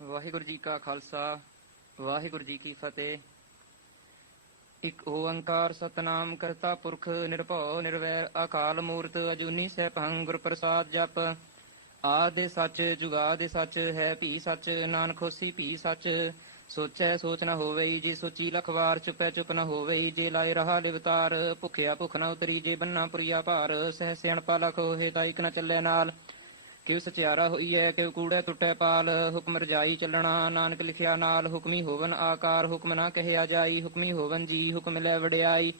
ਵਾਹਿਗੁਰੂ ਜੀ ਕਾ ਖਾਲਸਾ ਵਾਹਿਗੁਰੂ ਜੀ ਕੀ ਫਤਿਹ। ਇਕ ਓੰਕਾਰ ਸਤਨਾਮ ਕਰਤਾ ਪੁਰਖ ਨਿਰਭਉ ਨਿਰਵੈਰ ਅਕਾਲ ਮੂਰਤ ਅਜੂਨੀ ਸੈਭੰ ਗੁਰ ਪ੍ਰਸਾਦ ਜਪ। ਆਦਿ ਸੱਚ ਜੁਗਾਦਿ ਸੱਚ ਹੈ ਭੀ ਸੱਚ ਨਾਨਕ ਹੋਸੀ ਭੀ ਸੱਚ। ਸੋਚੈ ਸੋਚ ਨ ਹੋਵਈ ਜੇ ਸੋਚੀ ਲਖ ਵਾਰ ਚੁਪੈ ਚੁਪ ਨ ਹੋਵਈ ਜੇ ਲਾਏ ਰਹਾ ਲਿਵਤਾਰ। ਭੁਖਿਆ ਭੁਖ ਨ ਉਤਰੀ ਜੇ ਬੰਨਾ ਪੁਰੀਆ ਭਾਰ ਸਹਿ ਸਿਆਣਪਾ ਲਖ ਹੋਏ ਤਾਂ ਇਕ ਨ ਚੱਲੇ ਨਾਲ। ਕਿਉ ਸਚਿਆਰਾ ਹੋਈਐ ਕਿਉ ਕੂੜੈ ਟੁੱਟੈ ਪਾਲ ਹੁਕਮ ਰਜਾਈ ਚੱਲਣਾ ਨਾਨਕ ਲਿਖਿਆ ਨਾਲ। ਹੁਕਮੀ ਹੋਵਨ ਆਕਾਰ ਹੁਕਮ ਨਾ ਕਹਿਆ ਜਾਈ ਹੁਕਮੀ ਹੋਵਨ ਜੀ ਹੁਕਮ ਲੈ ਵਡਿਆਈ।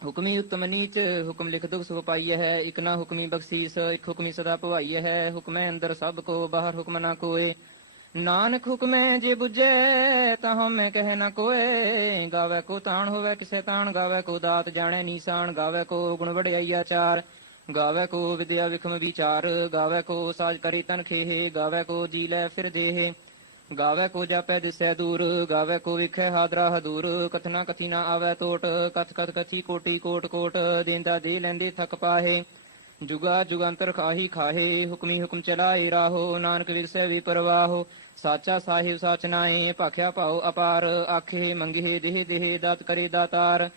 ਹੁਕਮੀ ਉਤਮ ਨੀਚ ਹੁਕਮ ਲਿਖ ਦੁਖ ਸੁਖ ਪਾਈਐ ਹੈ ਇਕ ਨਾ ਹੁਕਮੀ ਬਖਸ਼ੀਸ ਇਕ ਹੁਕਮੀ ਸਦਾ ਭਵਾਈਐ ਹੈ। ਹੁਕਮੈ ਅੰਦਰ ਸਭ ਕੋ ਬਾਹਰ ਹੁਕਮ ਨਾ ਕੋਏ ਨਾਨਕ ਹੁਕਮੈ ਜੇ ਬੁਝੈ ਤਾਂ ਹਉਮੈ ਕਹਿ ਨਾ ਕੋਏ। ਗਾਵੈ ਕੋ ਤਾਣ ਹੋਵੈ ਕਿਸੇ ਤਾਣ ਗਾਵੈ ਕੋ ਦਾਤ ਜਾਣੈ ਨੀਸਾਨ ਗਾਵੈ ਕੋ ਗੁਣ ਵਡਿਆਈ ਆਚਾਰ। ਗਾਵੈ ਕੋ ਵਿਦਿਆ ਵਿਖਮ ਵਿਚਾਰ ਗਾਵੈ ਕੋ ਸਾਜ ਕਰੀ ਤਨ ਖੇਹ ਗਾਵੈ ਕੋ ਜੀ ਲੈ ਫਿਰ ਦੇਹ। ਗਾਵੈ ਕੋ ਜਾਪੈ ਦਿਸੈ ਦੂਰ ਗਾਵੈ ਕੋ ਵਿਖੈ ਹਾਦਰਾ ਹਦੂਰ। ਕਥਨਾ ਕਥੀ ਨਾ ਆਵੈ ਟੋਟ ਕਥ ਕਥ ਕਥੀ ਕੋਟੀ ਕੋਟ ਕੋਟ। ਦੇਂਦਾ ਦੇ ਲੈਂਦੇ ਥਕ ਪਾਹੇ ਜੁਗਾ ਜੁਗੰਤਰ ਖਾਹੀ ਖਾਹੇ। ਹੁਕਮੀ ਹੁਕਮ ਚਲਾਏ ਰਾਹੋ ਨਾਨਕ ਵਿਰਸੈ ਵੀ ਪਰਵਾਹੋ। ਸਾਚਾ ਸਾਹਿਬ ਸਾਚ ਨਾਏ ਭਾਖਿਆ ਭਾਉ ਅਪਾਰ ਆਖੇ ਮੰਗੇ ਦੇਹ ਦੇਹ ਦਾਤ ਕਰੇ ਦਾਤਾਰ।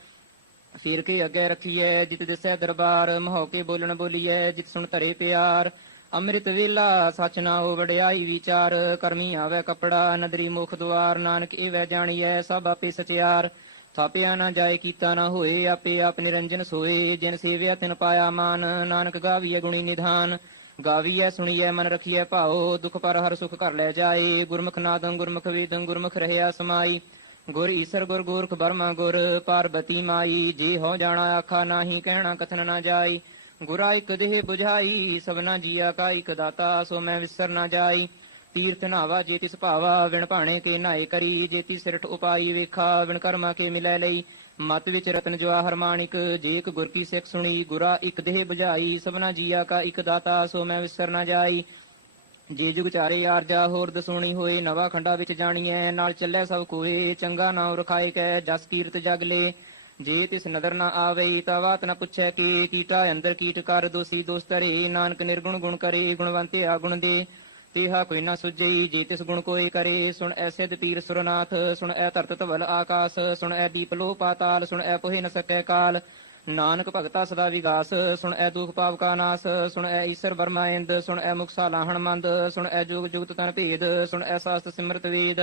ਫਿਰ ਕੇ ਅੱਗੇ ਰੱਖੀਐ ਜਿਤ ਦਿਸੈ ਦਰਬਾਰ ਮਹੋ ਕੇ ਬੋਲਣ ਬੋਲੀਐ ਜਿਤ ਸੁਣ ਧਰੇ ਪਿਆਰ। ਅੰਮ੍ਰਿਤ ਵੇਲਾ ਸਚ ਨਾਉ ਵਡਿਆਈ ਵਿਚਾਰ ਕਰਮੀ ਆਵੈ ਕਪੜਾ ਨਦਰੀ ਮੁਖ ਦੁਆਰ। ਨਾਨਕ ਏਵੈ ਜਾਣੀਐ ਸਭ ਆਪੇ ਸਚਿਆਰ ਥਾਪਿਆ ਨਾ ਜਾਏ ਕੀਤਾ ਨਾ ਹੋਏ ਆਪੇ ਆਪ ਨਿਰੰਜਨ ਸੋਏ। ਜਿਨ ਸੇਵਿਆ ਤਿਨ ਪਾਇਆ ਮਾਨ ਨਾਨਕ ਗਾਵੀਐ ਗੁਣੀ ਨਿਧਾਨ। ਗਾਵੀਐ ਸੁਣੀਐ ਮਨ ਰਖੀਐ ਭਾਉ ਦੁਖ ਪਰ ਹਰ ਸੁਖ ਘਰ ਲੈ ਜਾਏ। ਗੁਰਮੁਖ ਨਾਦੰ ਗੁਰਮੁਖ ਵੇਦੰ ਗੁਰਮੁਖ ਰਹਿਆ ਸਮਾਈ। ਗੁਰ ਈਸਰ ਗੁਰ ਗੋਰਖ ਬਰਮਾ ਗੁਰ ਪਾਰਬਤੀ ਮਾਈ। ਜੇ ਹੋ ਜਾਣਾ ਆਖਾ ਨਾਹੀ ਕਹਿਣਾ ਕਥਨ ਨਾ ਜਾਈ। ਗੁਰਾ ਇਕ ਦੇਹ ਬੁਝਾਈ ਸਭਨਾ ਜੀਆ ਕਾ ਇਕ ਦਾਤਾ ਸੋ ਮੈਂ ਵਿਸਰ ਨਾ ਜਾਈ। ਤੀਰਥ ਨਾਵਾ ਜੇ ਤਿਸ ਭਾਵਾ ਵਿਣ ਭਾਣੇ ਕੇ ਨਾਏ ਕਰੀ। ਜੇ ਤੀ ਸਿਰਠ ਉਪਾਈ ਵੇਖਾ ਵਿਣ ਕਰਮਾ ਕੇ ਮਿਲੈ ਲਈ। ਮਤ ਵਿੱਚ ਰਤਨ ਜਵਾਹਰ ਮਾਣਿਕ ਜੇ ਇਕ ਗੁਰ ਕੀ ਸਿੱਖ ਸੁਣੀ। ਗੁਰਾ ਇਕ ਦੇਹ ਬੁਝਾਈ ਸਭਨਾ ਜੀਆ ਕਾ ਇਕ ਦਾਤਾ ਸੋ ਮੈਂ ਵਿਸਰ ਨਾ ਜਾਈ। ਜੇ ਜੁਗ ਚਾਰੇ ਆਰਜਾ ਹੋਰ ਦਸੂਣੀ ਹੋਏ ਨਵਾ ਖੰਡਾ ਵਿੱਚ ਜਾਣੀਐ ਨਾਲ ਚੱਲੇ ਸਭ ਕੋਏ। ਚੰਗਾ ਨਾਉ ਰਖਾਏ ਕੈ ਜਸ ਕੀਰਤ ਜਗ ਲੇ। ਜੇ ਤਿਸ ਨਦਰ ਨਾ ਆਵਈ ਤਾਂ ਬਾਤ ਨ ਪੁੱਛੈ ਕਿ ਕੀਟਾ ਅੰਦਰ ਕੀਟ ਕਰ ਦੋਸੀ ਦੋਸ ਧਰੇ। ਨਾਨਕ ਨਿਰਗੁਣ ਗੁਣ ਕਰੇ ਗੁਣਵੰਤੇ ਆ ਗੁਣ ਦੇ ਤੇਹਾ ਕੋਈ ਨਾ ਸੁਝਈ। ਜੇ ਤਿਸ ਗੁਣ ਕੋਏ ਕਰੇ ਸੁਣ ਐ ਸਿਧ ਪੀਰ ਸੁਰਨਾਥ। ਸੁਣ ਐ ਧਰਤ ਧਵਲ ਆਕਾਸ ਸੁਣ ਐ ਦੀਪ ਲੋ ਪਾਤਾਲ। ਸੁਣ ਐ ਪੋਹਿ ਨ ਸਕੈ ਕਾਲ ਨਾਨਕ ਭਗਤਾ ਸਦਾ ਵਿਗਾਸ। ਸੁਣ ਐ ਦੁਖ ਪਾਪ ਕਾ ਨਾਸ ਸੁਣ ਐ ਈਸਰ ਬਰਮਾ ਇੰਦ। ਸੁਣ ਐ ਮੁਖ ਸਾਲਾਹਣ ਮੰਦ ਸੁਣ ਐ ਜੁਗ ਜੁਗਤ ਤਨ ਭੇਦ। ਸੁਣ ਐ ਸਾਸਤ ਸਿਮਰਤ ਵੇਦ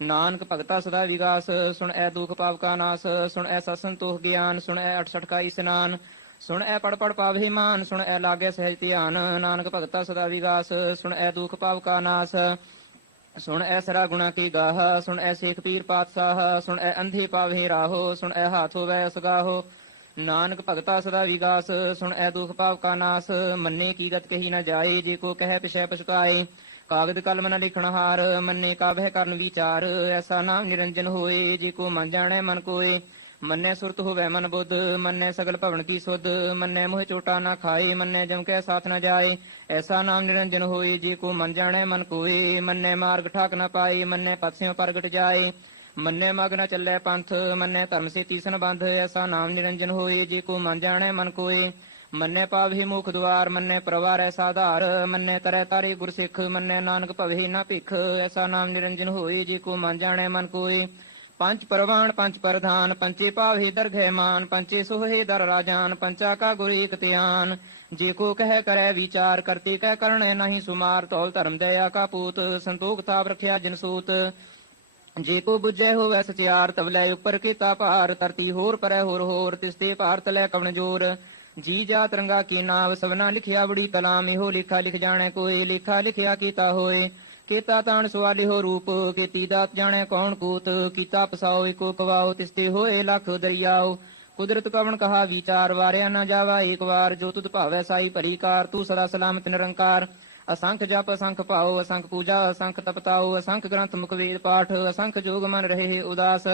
ਨਾਨਕ ਭਗਤਾ ਸਦਾ ਵਿਗਾਸ। ਸੁਣ ਐ ਦੁਖ ਪਾਪ ਕਾ ਨਾਸ ਸੁਣ ਐ ਸਤ ਸੰਤੋਖ ਗਿਆਨ। ਸੁਣ ਐ 68 ਕਾ ਇਸਨਾਨ ਸੁਣ ਐ ਪੜ ਪੜ ਪਾਵੇ ਮਾਨ। ਸੁਣ ਐ ਲਾਗੇ ਸਹਿਜ ਧਿਆਨ ਨਾਨਕ ਭਗਤਾ ਸਦਾ ਵਿਗਾਸ। ਸੁਣ ਐ ਦੁਖ ਪਾਪ ਕਾ ਨਾਸ ਸੁਣ ਐ ਸਰਾ ਗੁਣਾ ਕੀ ਗਾਹ। ਸੁਣ ਐ ਸੇਖ ਪੀਰ ਪਾਤਸ਼ਾਹ ਸੁਣ ਐ ਅੰਧੇ ਪਾਵੇ ਰਾਹੋ। ਸੁਣ ਐ ਹਾਥ ਹੋਵੈ ਸਗਾਹੋ ਨਾਨਕ ਭਗਤਾ ਸਦਾ ਵਿਗਾਸ। ਸੁਣ ਐ ਦੁਖ ਪਾਪ ਕਾ ਨਾਸ ਮੰਨੇ ਕੀ ਗਤ ਕਹੀ ਨ ਜਾਏ। ਜੇ ਕੋ ਕਹਿ ਪਿਛੈ ਪਛਤਾਏ ਕਾਗਦ ਕਲਮ ਨ ਲਿਖਣ ਹਾਰ। ਮੰਨੇ ਕਾ ਬਹਿ ਕਰਨ ਵਿਚਾਰ ਐਸਾ ਨਾਮ ਨਿਰੰਜਨ ਹੋਏ। ਜੇ ਕੋ ਮਨ ਜਾਣੈ ਮਨ ਕੋਏ ਮੰਨੈ ਸੁਰਤ ਹੋਵੈ ਮਨ ਬੁੱਧ। ਮੰਨੈ ਸਗਲ ਭਵਨ ਕੀ ਸੁਧ ਮੰਨੈ ਮੋਹ ਚੋਟਾ ਨਾ ਖਾਏ। ਮੰਨੈ ਜਮ ਕੈ ਸਾਥ ਨ ਜਾਏ ਐਸਾ ਨਾਮ ਨਿਰੰਜਨ ਹੋਏ। ਜੇ ਕੋ ਮਨ ਜਾਣੈ ਮਨ ਕੋਏ ਮੰਨੈ ਮਾਰਗ ਠਾਕ ਨ ਪਾਏ। ਮੰਨੈ ਪਥਿਓ ਪ੍ਰਗਟ ਜਾਏ ਮੰਨੈ ਮਗ ਨ ਚੱਲੈ ਪੰਥ। ਮੰਨੈ ਧਰਮ ਸੇ ਤੀਸਨ ਬੰਧ ਐਸਾ ਨਾਮ ਨਿਰੰਜਨ ਹੋਏ। ਜੇ ਕੋ ਮਨ ਜਾਣੈ ਮਨ ਕੋਏ ਮੰਨੈ ਪਾਵਹਿ ਮੁਖ ਦੁਆਰ। ਮੰਨੈ ਪ੍ਰਵਾਰੈ ਸਾਧਾਰ ਮੰਨੈ ਤਰੈ ਤਾਰੇ ਗੁਰ ਸਿੱਖ। ਮੰਨੈ ਨਾਨਕ ਭਵਹਿ ਨਾ ਭਿਖ ਐਸਾ ਨਾਮ ਨਿਰੰਜਨ ਹੋਏ। ਜੇ ਕੋ ਮਨ ਜਾਣੈ ਮਨ ਕੋਏ ਪੰਚ ਪਰਵਾਨ ਪੰਚ ਪ੍ਰਧਾਨ ਪੰਚੇ ਪਾਵਹਿ ਦਰਗਹਿ ਮਾਨ। ਪੰਚੇ ਸੋਹੇ ਦਰ ਰਾਜਾਨ ਪੰਚਾ ਕਾ ਗੁਰ ਏਕ ਧਿਆਨ। ਜੇ ਕੋ ਕਹਿ ਕਰੈ ਵਿਚਾਰ ਕਰਤੇ ਕਹਿ ਕਰਣੈ ਨਹੀਂ ਸੁਮਾਰ। ਧੌਲ ਧਰਮ ਦਇਆ ਕਾ ਪੂਤ ਸੰਤੋਖ ਤਾਪ ਰਖਿਆ ਜਿਨ ਸੂਤ। ਜੇ ਕੋ ਬੁਝੈ ਹੋਵੈ ਸਚਿਆਰ ਤਵਲੇ ਉੱਪਰ ਕੀਤਾ ਭਾਰ। ਧਰਤੀ ਹੋਰ ਪਰੈ ਹੋਰ ਹੋਰ ਤਿਸਤੇ ਭਾਰ ਤਲੈ ਕਵਣ ਜੋਰ। ਜੀ ਜਾਤ ਰੰਗਾ ਕੀ ਨਾਵ ਸਭਨਾ ਲਿਖਿਆ ਬੜੀ ਕਲਾਮ। ਇਹੋ ਲੇਖਾ ਲਿਖ ਜਾਣੈ ਕੋਏ ਲੇਖਾ ਲਿਖਿਆ ਕੀਤਾ ਹੋਏ। ਕੀਤਾ ਤਾਣ ਸਵਾਲਿਹੋ ਰੂਪ ਕੀਤੀ ਦਾਤ ਜਾਣੈ ਕੌਣ ਕੂਤ। ਕੀਤਾ ਪਸਾਓ ਏਕੋ ਕਵਾਓ ਤਿਸਤੇ ਹੋਏ ਲੱਖ ਦਰਿਆਓ। ਕੁਦਰਤ ਕਵਣ ਕਹਾ ਵਿਚਾਰ ਵਾਰਿਆ ਨਾ ਜਾਵਾ ਏਕ ਵਾਰ। ਜੋ ਤੁਧ ਭਾਵੈ ਸਾਈ ਭਲੀ ਕਾਰ ਤੂੰ ਸਦਾ ਸਲਾਮਤ ਨਿਰੰਕਾਰ। ਅਸੰਖ ਜਪ ਅਸੰਖ ਭਾਉ ਅਸੰਖ ਪੂਜਾ ਅਸੰਖ ਤਪਤਾਉ। ਅਸੰਖ ਗ੍ਰੰਥ ਮੁਖ ਵੇਦ ਪਾਠ ਅਸੰਖ ਜੋਗ ਮਨ ਰਹੇ ਉਦਾਸ।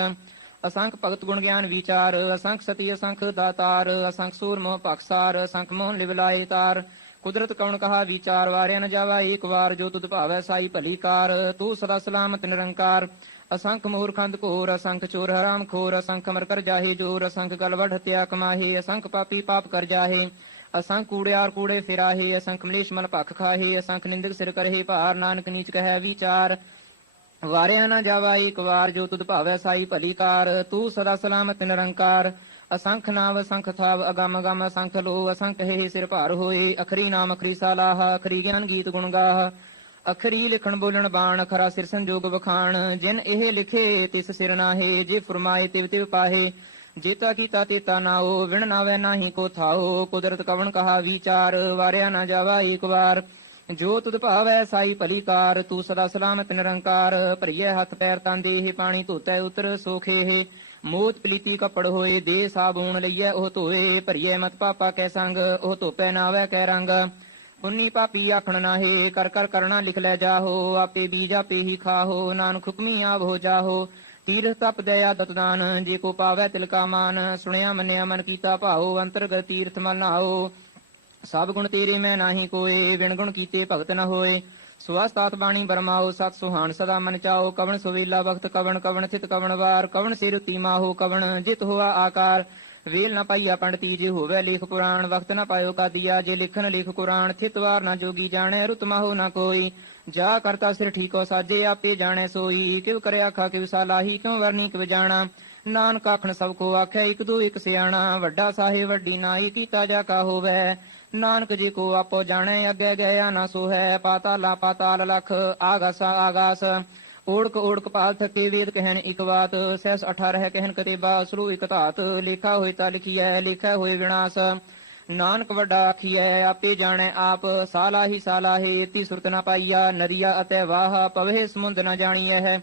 ਅਸੰਖ ਭਗਤ ਗੁਣ ਗਿਆਨ ਵਿਚਾਰ ਅਸੰਖ ਸਤੀ ਅਸੰਖ ਦਾਤਾਰ। ਅਸੰਖ ਸੂਰ ਮੋਹ ਪਖਸਾਰ ਅਸੰਖ ਮੋਹਨ ਲਿਵਲਾਏ ਤਾਰ। ਕੁਦਰਤ ਕਵਣ ਕਹਾ ਵਿਚਾਰ ਵਾਰਿਆ ਨ ਜਾਵਾ ਏਕ ਵਾਰ। ਜੋ ਤੁਧ ਭਾਵੈ ਸਾਈ ਭਲੀ ਕਾਰ ਤੂੰ ਸਦਾ ਸਲਾਮਤ ਨਿਰੰਕਾਰ। ਅਸੰਖ ਮੂਰਖੰਦ ਘੋਰ ਅਸੰਖ ਚੋਰ ਹਰਾਮ ਖੋਰ। ਅਸੰਖ ਅਮਰ ਕਰ ਜਾਹੇ ਜੋਰ ਅਸੰਖ ਗਲਵਢ ਹਤਿਆ ਕਮਾਹੇ। ਅਸੰਖ ਪਾਪੀ ਪਾਪ ਕਰ ਜਾਹੇ ਅਸੰਖ ਕੂੜਿਆਰ ਕੂੜੇ ਫਿਰਾਹੇ। ਅਸੰਖ ਮਲੇਸ਼ ਮਲ ਭਖ ਖਾਹੇ ਅਸੰਖ ਨਿੰਦਕ ਸਿਰ ਕਰਹੇ ਭਾਰ। ਨਾਨਕ ਨੀਚ ਕਹੈ ਵਿਚਾਰ ਵਾਰਿਆ ਨਾ ਜਾਵਾ ਇੱਕ ਵਾਰ, ਜੋ ਤੁਧ ਭਾਵੈ ਸਾਈ ਭਲੀ ਕਾਰ। ਤੂੰ ਸਦਾ ਸਲਾਮਤ ਨਿਰੰਕਾਰ, ਅਸੰਖ ਨਾਮ ਅਸੰਖ ਥਾਵ, ਅਗਮ ਅਗਮ ਅਸੰਖ ਲੋ, ਅਸੰਖ ਹੈ ਸਿਰ ਭਾਰ ਹੋਏ। ਅਖਰੀ ਨਾਮ ਅਖਰੀ ਸਾਲਾਹ, ਅਖਰੀ ਗਿਆਨ ਗੀਤ ਗੁਣ ਗਾਹ। ਅਖਰੀ ਲਿਖਣ ਬੋਲਣ ਬਾਣ, ਖਰਾ ਸਿਰ ਸੰਜੋਗ ਵਖਾਣ। ਜਿਨ ਇਹ ਲਿਖੇ ਤਿਸ ਸਿਰ ਨਾਹੇ, ਜੇ ਫਰਮਾਏ ਤਿਵ ਤਿਵ ਪਾਹੇ। ਜੇਤਾ ਕੀਤਾ ਤੇਤਾ ਨਾਓ, ਵਿਣ ਨਾਵੈ ਨਾਹੀ ਕੋ ਥਾਓ। ਕੁਦਰਤ ਕਵਣ ਕਹਾ ਵਿਚਾਰ, ਵਾਰਿਆ ਨਾ ਜਾਵਾ ਇੱਕ ਵਾਰ। ਜੋ ਤੁਧ ਭਾਵੈ ਸਾਈ ਭਲੀ ਕਾਰ, ਤੂੰ ਸਦਾ ਸਲਾਮਤ ਨਿਰੰਕਾਰ। ਭਰੀਏ ਹੱਥ ਪੈਰ ਤਨ ਦੇਹ, ਪਾਣੀ ਧੋਤੈ ਉਤਰ ਸੋਖੇ। ਮੋਤ ਪਲੀਤੀ ਕੱਪੜ ਹੋਏ, ਦੇ ਸਾਬੂਨ ਲਈਐ ਉਹ ਧੋਏ। ਭਰੀਏ ਮਤ ਪਾਪਾ ਕੈ ਸੰਗ, ਉਹ ਧੋਪੈ ਨਾਵੈ ਕੈ ਰੰਗ। ਪੁੰਨੀ ਪਾਪੀ ਆਖਣ ਨਾਹੇ, ਕਰ ਕਰ ਕਰਣਾ ਲਿਖ ਲੈ ਜਾਹੋ। ਆਪੇ ਬੀਜ ਆਪੇ ਹੀ ਖਾਹੋ, ਨਾਨਕ ਹੁਕਮੀ ਆਪ ਹੋ ਜਾਹੋ। ਤੀਰਥ ਤਪ ਦਇਆ ਦਤਦਾਨ, ਜੇ ਕੋ ਪਾਵੈ ਤਿਲਕਾ ਮਾਨ। ਸੁਣਿਆ ਮੰਨਿਆ ਮਨ ਕੀਤਾ ਭਾਓ, ਅੰਤਰਗਤ ਤੀਰਥ ਮਲ ਨਾਓ। ਸਭ ਗੁਣ ਤੇਰੇ ਮੈਂ ਨਾਹੀ ਕੋਏ, ਵਿਣ ਗੁਣ ਕੀਤੇ ਭਗਤ ਨ ਹੋਏ। ਸੁਆਸਤਾਤ ਬਾਣੀ ਬਰਮਾਓ, ਸਤ ਸੁਹਾਣ ਸਦਾ ਮਨ ਚਾਓ। ਕਵਣ ਸੁਵੇਲਾ ਵਕਤ ਕਵਣ, ਕਵਣ ਥਿਤ ਕਵਣ ਵਾਰ। ਕਵਣ ਸਿਰ ਉਤੀ ਮਾਹੋ, ਕਵਣ ਜਿਤ ਹੋਆ ਆਕਾਰ। ਵੇਲ ਨਾ ਪਾਈਆ ਪੰਡਤੀ, ਜੇ ਹੋਵੇ ਲੇਖ ਪੁਰਾਣ। ਵਕਤ ਨਾ ਪਾਇਓ ਕਾਦੀਆ, ਜੇ ਲਿਖਣ ਲੇਖ ਕੁਰਾਨ। ਥਿਤ ਵਾਰ ਨਾ ਜੋਗੀ ਜਾਣੈ, ਰੁਤ ਮਾਹੋ ਨਾ ਕੋਈ। ਜਾ ਕਰਤਾ ਸਿਰ ਠੀਕੋ ਸਾਜੇ, ਆਪੇ ਜਾਣੈ ਸੋਈ। ਕਿਵ ਕਰਿ ਆਖਾ ਕਿਵ ਸਾਲਾਹੀ, ਕਿਉ ਵਰਨੀ ਕਿਵ ਜਾਣਾ। ਨਾਨਕ ਆਖਣ ਸਭ ਕੋ ਆਖੈ, ਇੱਕ ਦੋ ਇੱਕ ਸਿਆਣਾ। ਵੱਡਾ ਸਾਹਿਬ ਵੱਡੀ ਨਾਈ, ਕੀਤਾ ਜਾ ਕਾ ਹੋਵੈ। ਨਾਨਕ ਜੀ ਕੋ ਆਪੋ ਜਾਣੈ, ਅੱਗੇ ਗਿਆ ਨਾ ਸੋ ਹੈ। ਪਾਤਾਲਾ ਪਾਤਾਲ ਲਖ, ਆਗਾਸ ਆਗਾਸ। ਓੜਕ ਓੜਕ ਪਾਲ ਥਕੇ, ਵੇਦ ਕਹਿਣ ਇੱਕ ਬਾਤ। ਸਹਿਸ 18 ਕਹਿਣ ਕਤੇਬਾ, ਸਰੂ ਇੱਕ ਧਾਤ। ਲੇਖਾ ਹੋਏ ਤਾਂ ਲਿਖੀਐ, ਲੇਖਾ ਹੋਏ ਵਿਨਾਸ਼। ਨਾਨਕ ਵੱਡਾ ਆਖੀਐ, ਆਪੇ ਜਾਣੈ ਆਪ। ਸਾਲਾਹੀ ਸਾਲਾਹੇ, ਤੀ ਸੁਰਤ ਨਾ ਪਾਈਆ। ਨਰੀਆ ਅਤੇ ਵਾਹ, ਪਵਹਿ ਸਮੁੰਦ ਨਾ ਜਾਣੀਐ ਹੈ।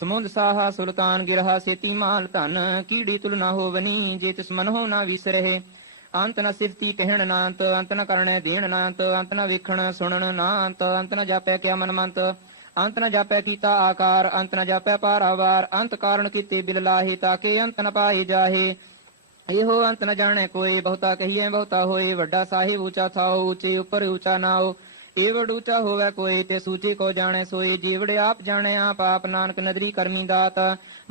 ਸਮੁੰਦ ਸਾਹਾ ਸੁਲਤਾਨ ਗਿਰਹਾ, ਸੇਤੀ ਮਾਲ ਧਨ। ਕੀੜੀ ਤੁਲ ਨਾ ਹੋਵਨੀ, ਜੇ ਤਿਸ ਮਨਹੁ ਨਾ ਵਿਸਰਹਿ। ਅੰਤ ਨ ਸਿਫਤੀ ਕਹਿਣ ਨਾ ਅੰਤ, ਅੰਤ ਨ ਕਰਣੈ ਦੇਣ ਨਾ ਅੰਤ। ਅੰਤ ਨ ਵੇਖਣ ਸੁਣਨ ਨਾ ਅੰਤ, ਅੰਤ ਨ ਜਾਪੈ ਕਿਆ ਮਨ ਮੰਤ। ਅੰਤ ਨ ਜਾਪੈ ਕੀਤਾ ਆਕਾਰ, ਅੰਤ ਨ ਜਾਪੈ ਪਾਰਾਵਾਰ। ਅੰਤ ਕਾਰਣ ਕੀਤੇ ਬਿਲ ਲਾਹੇ, ਤਾਕੇ ਅੰਤ ਨ ਪਾਏ ਜਾਹੇ। ਇਹੋ ਅੰਤ ਨ ਜਾਣੈ ਕੋਏ, ਬਹੁਤਾ ਕਹੀਐ ਬਹੁਤਾ ਹੋਏ। ਵੱਡਾ ਸਾਹਿਬ ਊਚਾ ਥਾਓ, ਉੱਚੇ ਉੱਪਰ ਊਚਾ ਨਾਓ। ਏਵੜ ਊਚਾ ਹੋਵੈ ਕੋਏ, ਤੇ ਸੂਚੇ ਕੋ ਜਾਣੈ ਸੋਏ। ਜੀਵੜ ਆਪ ਜਾਣੈ ਆਪ ਆਪ, ਨਾਨਕ ਨਦਰੀ ਕਰਮੀ ਦਾਤ।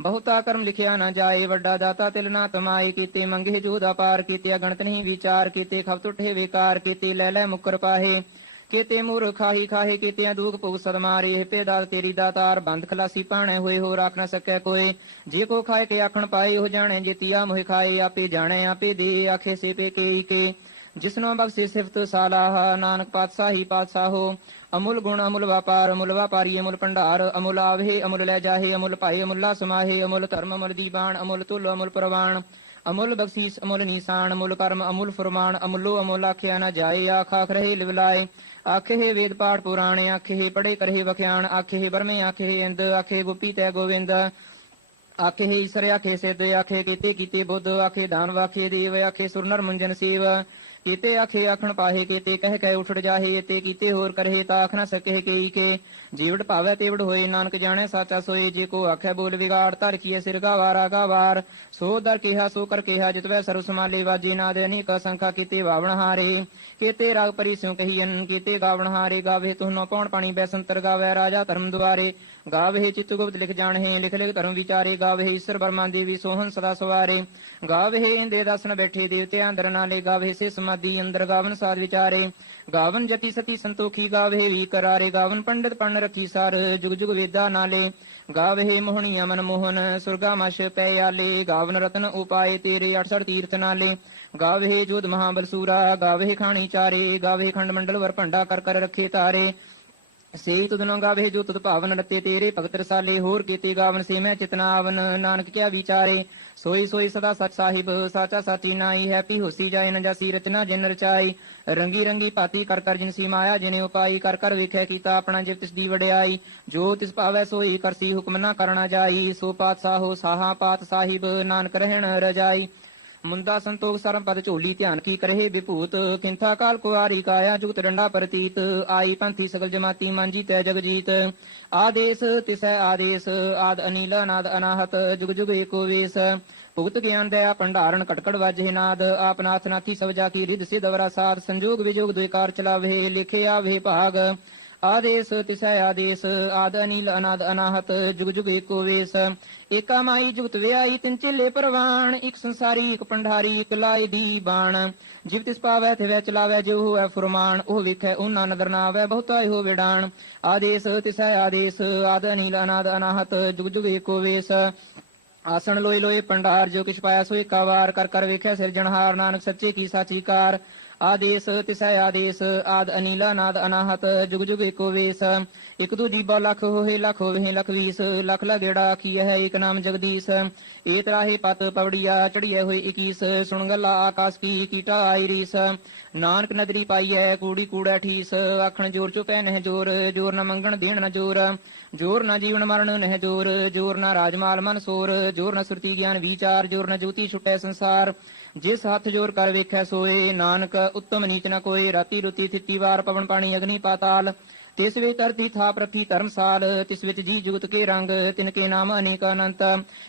ਬਹੁਤਾ ਕਰਮ ਲਿਖਿਆ ਨਾ ਜਾਏ, ਵੱਡਾ ਦਾਤਾ ਤਿਲ ਨਾ ਤਮਾਏ। ਕੀਤੇ ਮੰਗੇ ਜੋਦਾ ਪਾਰ, ਕੀਤੇ ਅਗਣਤ ਨਹੀਂ ਵਿਚਾਰ। ਕੀਤੇ ਖਪਤ ਉਠੇ ਵਿਕਾਰ, ਕੀਤੇ ਲੈ ਲੈ ਮੁਕਰ ਪਾਹੇ। ਕੀਤੇ ਮੂਰ ਖਾਹੀ ਖਾਹੇ, ਕੀਤੇ ਦੁਖ ਭੁਗ ਸਦ ਮਾਰੇ। ਹੇ ਦਾਤ ਤੇਰੀ ਦਾਤਾਰ, ਬੰਦ ਖਲਾਸੀ ਪਾਣੈ ਹੋਏ। ਹੋ ਰਾਖ ਨਾ ਸਕੈ ਕੋਏ, ਜੇ ਕੋ ਖਾਏ ਕੇ ਆਖਣ ਪਾਏ। ਉਹ ਜਾਣੈ ਜੇਤੀਆ ਮੋਹਿ ਖਾਏ, ਆਪੇ ਜਾਣੈ ਆਪੇ ਦੇ। ਆਖੇ ਸੇ ਪੇ ਕੇ ਕੇ, ਜਿਸਨੋ ਬਖਸ਼ੇ ਸਿਫਤ ਸਾਲਾਹ। ਨਾਨਕ ਪਾਤਸ਼ਾਹੀ ਪਾਤਸ਼ਾਹੋ, ਅਮੁਲ ਗੁਣ ਅਮੁਲ ਵਪਾਰ। ਅਮੁਲ ਵਪਾਰੀ ਅਮੁਲ ਭੰਡਾਰ, ਅਮੁਲ ਆਵਹਿ ਅਮੁਲ ਲੈ ਜਾਹੇ। ਅਮੁਲ ਭਾਏ ਅਮੁੱਲਾ ਸਮਾਹੇ, ਅਮੁਲ ਧਰਮ ਅਮੁਲ ਦੀਬਾਨ। ਅਮੁਲ ਤੁਲ ਅਮੁਲ ਪ੍ਰਵਾਨ, ਅਮੁਲ ਬਖਸ਼ੀਸ ਅਮੁਲ ਨੀਸਾਨ। ਅਮੁਲ ਕਰਮ ਅਮੁਲ ਫਰਮਾਨ, ਅਮੁਲੋ ਅਮੁਲ ਆਖਿਆ ਨਾ ਜਾਏ। ਆਖ ਆਖ ਰਹੇ ਲਿਵਲਾਏ, ਆਖੇ ਵੇਦ ਪਾਠ ਪੁਰਾਣੇ। ਆਖੇ ਪੜੇ ਕਰਹਿ ਵਖਿਆਣ, ਆਖੇ ਬਰਮੇ ਆਖੇ ਇੰਦ। ਆਖੇ ਗੋਪੀ ਤੈ ਗੋਵਿੰਦ, ਆਖੇ ਈਸਰ ਆਖੇ ਸਿੱਧ। ਆਖੇ ਕੀਤੇ ਕੀਤੇ ਬੁੱਧ, ਆਖੇ ਦਾਨਵ ਆਖੇ ਦੇਵ। ਆਖੇ ਸੁਰ ਨਰ ਮੁੰਜਨ ਸੇਵ, ਕੀਤੇ ਆਖੇ ਆਖਣ ਪਾਹੇ। ਕੀਤੇ ਕਹਿ ਕਹਿ ਉਠੜ ਜਾਹੇ, ਤੇ ਕੀਤੇ ਹੋਰ ਕਰਹਿ ਤਾਂ ਆਖ ਨਾ ਸਕੇ ਕੇਈ ਕੇ। ਜੀਵੜ ਭਾਵੈ ਤੇਵੜ ਹੋਏ, ਨਾਨਕ ਜਾਣੈ ਸਾਚਾ ਸੋਏ। ਜੇ ਕੋ ਆਖੈ ਬੋਲ ਵਿਗਾੜ, ਧਰ ਕੀਏ ਸਿਰ ਗਾਵਾਰ ਆਗਾਵਾਰ। ਸੋ ਦਰ ਕਿਹਾ ਸੋ ਕਰ ਕਿਹਾ, ਜਿਤਵੈ ਸਰਬ ਸਮਾਲੇ ਵਾਜੇ। ਨਾਦ ਅਨੇਕ ਸੰਖਾ, ਕੀਤੇ ਵਾਵਣ ਹਾਰੇ। ਕੀਤੇ ਰਾਗ ਪਰੀ ਸਿਉ ਕਹੀਐਨ, ਕੀਤੇ ਗਾਵਣ ਹਾਰੇ। ਗਾਵੇ ਤੁਹਨੋ ਪੌਣ ਪਾਣੀ ਬੈਸੰਤਰ, ਗਾਵੈ ਰਾਜਾ ਧਰਮ ਦੁਆਰੇ। ਗਾਵੇ ਚਿਤ ਗੁਪਤ ਲਿਖ ਜਾਣਹਿ, ਲਿਖ ਲਿਖ ਧਰਮ ਵਿਚਾਰੇ। ਗਾਵੇ ਈਸਰ ਬਰਮਾ ਦੇਵੀ ਸੋਹਨ ਸਦਾ ਸਵਾਰੇ। ਗਾਵੇ ਇੰਦੇ ਦਸਨ ਬੈਠੇ ਦੇਵਤੇ ਅੰਦਰ ਨਾਲੇ। ਗਾਵੇ ਸੇ ਸਮਾਧੀ ਅੰਦਰ, ਗਾਵਨ ਸਾਧ ਵਿਚਾਰੇ। ਗਾਵਨ ਜਤੀ ਸਤੀ ਸੰਤੋਖੀ, ਗਾਵੇ ਵੀ ਕਰਾਰੇ। ਗਾਵਨ ਪੰਡਿਤ ਪੜਨ ਰੱਖੀ ਸਰ, ਜੁਗ ਜੁਗ ਵੇਦਾ ਨਾਲੇ। ਗਾਵੇ ਮੋਹਣੀ ਅਮਨ ਮੋਹਨ, ਸੁਰਗਾ ਮਸ਼ ਪੈ ਆਲੇ। ਗਾਵਨ ਰਤਨ ਉਪਾਏ ਤੇਰੇ, 68 ਤੀਰਥ ਨਾਲੇ। ਗਾਵੇ ਜੋਧ ਮਹਾਬਲ ਸੂਰਾ, ਗਾਵੇ ਖਾਣੀ ਚਾਰੇ। ਗਾਵੇ ਖੰਡ ਮੰਡਲ ਵਰ ਭੰਡਾ ਕਰ ਕਰ ਰੱਖੇ ਤਾਰੇ। ਸੇ ਤੁਧਨੋ ਗਾਵੇ ਜੋ ਤੁਧ ਭਾਵਨ ਰਤੇ ਤੇਰੇ, ਭਗਤ ਰਸਾਲੇ। ਹੋਰ ਕੀਤੇ ਗਾਵਨ ਸੇ ਮੈਂ ਚਿਤਨਾਵਨ, ਨਾਨਕ ਕਿਆ ਵਿਚਾਰੇ। ਸੋਈ ਸੋਈ ਸਦਾ ਸਚ ਸਾਹਿਬ, ਸਾਚਾ ਸਾਚੀ ਨਾਈ। ਹੈਪੀ ਹੋਸੀ ਜਾਏ ਨ ਜਾਸੀ, ਰਚਨਾ ਜਿਨ ਰਚਾਈ। ਰੰਗੀ ਰੰਗੀ ਭਾਤੀ ਕਰ ਕਰ ਜਿਨਸੀ ਮਾਇਆ, ਜਿਨੇ ਉਪਾਈ। ਕਰ ਕਰ ਵੇਖਿਆ ਕੀਤਾ ਆਪਣਾ, ਜਿਵ ਤਿਸ ਦੀ ਵਡਿਆਈ। ਜੋ ਤਿਸ ਭਾਵੈ ਸੋਈ ਕਰਸੀ, ਹੁਕਮ ਨਾ ਕਰਨਾ ਜਾਈ। ਸੋ ਪਾਤਸ਼ਾਹੋ ਸਾਹਾ ਪਾਤ ਸਾਹਿਬ, ਨਾਨਕ ਰਹਿਣ ਰਜਾਈ। ਮੁੰਦਾ ਸੰਤੋਖ ਸਰਮ ਪਦ ਝੋਲੀ, ਧਿਆਨ ਕੀ ਕਰਹਿ ਵਿਭੂਤ। ਕਿੰਥਾ ਕਾਲ ਕੁਆਰੀ ਕਾਇਆ, ਜੁਗਤ ਡੰਡਾ ਪ੍ਰਤੀਤ। ਆਈ ਪੰਥੀ ਸਗਲ ਜਮਾਤੀ, ਮਾਂਜੀ ਤੈ ਜਗਜੀਤ। ਆਦੇਸ ਤਿਸੈ ਆਦੇਸ, ਆਦ ਅਨੀਲ ਨਾਦ ਅਨਾਹਤ। ਜੁਗ ਜੁਗ ਏਕੋ ਵੇਸ, ਭੁਗਤ ਗਿਆਨ ਦਇਆ ਭੰਡਾਰਨ। ਕਟਕੜ ਵਾਜੇ ਨਾਦ, ਆਪ ਨਾਥ ਨਾਥੀ ਸਭ ਜਾ ਕੀ। ਰਿਧ ਸਿਧ ਅਵਰਾ ਸਾਧ, ਸੰਜੋਗ ਵਿਜੋਗ ਦੁਇ ਕਾਰ ਚਲਾਵੇ। ਲਿਖੇ ਆਵੇ ਭਾਗ, आदेश तिसै आदेश आद अनिल अनाद अनाहत जुग जुग एको वेश ਏਕਾ ਮਾਈ ਜੁਗਤ ਵਿਆਈ ਤਿੰਨ ਚੇਲੇ ਪ੍ਰਵਾਨ ਇੱਕ ਸੰਸਾਰੀ ਇੱਕ ਪੰਡਾਰੀ ਇੱਕ ਲਾਏ ਦੀ ਬਾਣ ਜਿਵ ਤਿਸ ਪਾਵੈ ਤਿਵੈ ਚਲਾਵੈ ਜਿਉ ਹੋਇ ਫੁਰਮਾਨ ਉਹ ਵੇਖੈ ਉਹਨਾਂ ਨਦਰ ਨਾ ਆਵੈ ਬਹੁਤਾ ਇਹੋ ਵਿਡਾਣ ਆਦੇਸ਼ ਤਿਸੈ ਆਦੇਸ਼ ਆਦ ਅਨੀਲ ਅਨਾਦ ਅਨਾਹਤ ਜੁਗ ਜੁਗ ਏਕੋ ਵੇਸ ਆਸਣ ਲੋਏ ਲੋਏ ਪੰਡਾਰ ਜੋ ਕਿਛ ਪਾਇਆ ਸੋ ਏਕਾ ਵਾਰ ਕਰ ਕਰ ਵੇਖਿਆ ਸਿਰਜਣਹਾਰ ਨਾਨਕ ਸੱਚੇ ਕੀ ਸਾਚੀ ਕਾਰ ਆਦੇਸ਼ ਤਿਸੈ ਆਦੇਸ਼ ਆਦ ਅਨੀਲ ਅਨਾਦ ਅਨਾਹਤ ਜੁਗ ਜੁਗ ਏਕੋ ਵੇਸ ਇੱਕ ਦੂ ਜੀਬਾ ਲੱਖ ਹੋਏ ਲੱਖ ਹੋਵੇ ਲੱਖ 20 ਲੱਖ ਲਗੇੜਾ ਆਖੀ ਹੈ ਇੱਕ ਨਾਮ ਜਗਦੀਸ਼ ਏ ਤਰਾਹੇ ਪਤ ਪਵੜੀਆ ਚੜੀਏ ਹੋਏ 21 ਸੁਣ ਗੱਲਾ ਆਕਾਸ਼ ਕੀ ਕੀਟਾ ਆਈ ਰੀਸ ਨਾਨਕ ਨਦਰੀ ਪਾਈਐ ਕੂੜੀ ਕੂੜਾ ਠੀਸ ਆਖਣ ਜੋਰ ਚੁਪੈ ਨਹਿ ਜੋਰ ਜੋਰ ਨਾ ਮੰਗਣ ਦੇਣ ਨਾ ਜੋਰ ਜੋਰ ਨਾ ਜੀਵਨ ਮਰਨ ਨਹਿ ਜੋਰ ਜੋਰ ਨਾ ਰਾਜਮਾਲ ਮਨ ਸੋਰ ਜੋਰ ਨਾ ਸੁਰਤੀ ਗਿਆਨ ਵਿਚਾਰ ਜੋਰ ਨਾ ਜੋਤੀ ਛੁਟੈ ਸੰਸਾਰ ਜਿਸ ਹੱਥ ਜੋਰ ਕਰ ਵੇਖੈ ਸੋਏ ਨਾਨਕ ਉੱਤਮ ਨੀਚ ਨ ਕੋਏ ਰਾਤੀ ਰੁਤੀ ਥਿੱਤੀ ਵਾਰ ਪਵਨ ਪਾਣੀ ਅਗਨੀ ਪਾਤਾਲ ਤਿਸ ਵਿੱਚ ਧਰਤੀ ਥਾਪ ਰੱਖੀ ਧਰਮਸਾਲ ਤਿਸ ਵਿੱਚ ਜੀ ਜੁਗਤ ਕੇ ਰੰਗ ਤਿਨ ਕੇ ਨਾਮ ਅਨੇਕ ਅਨੰਤ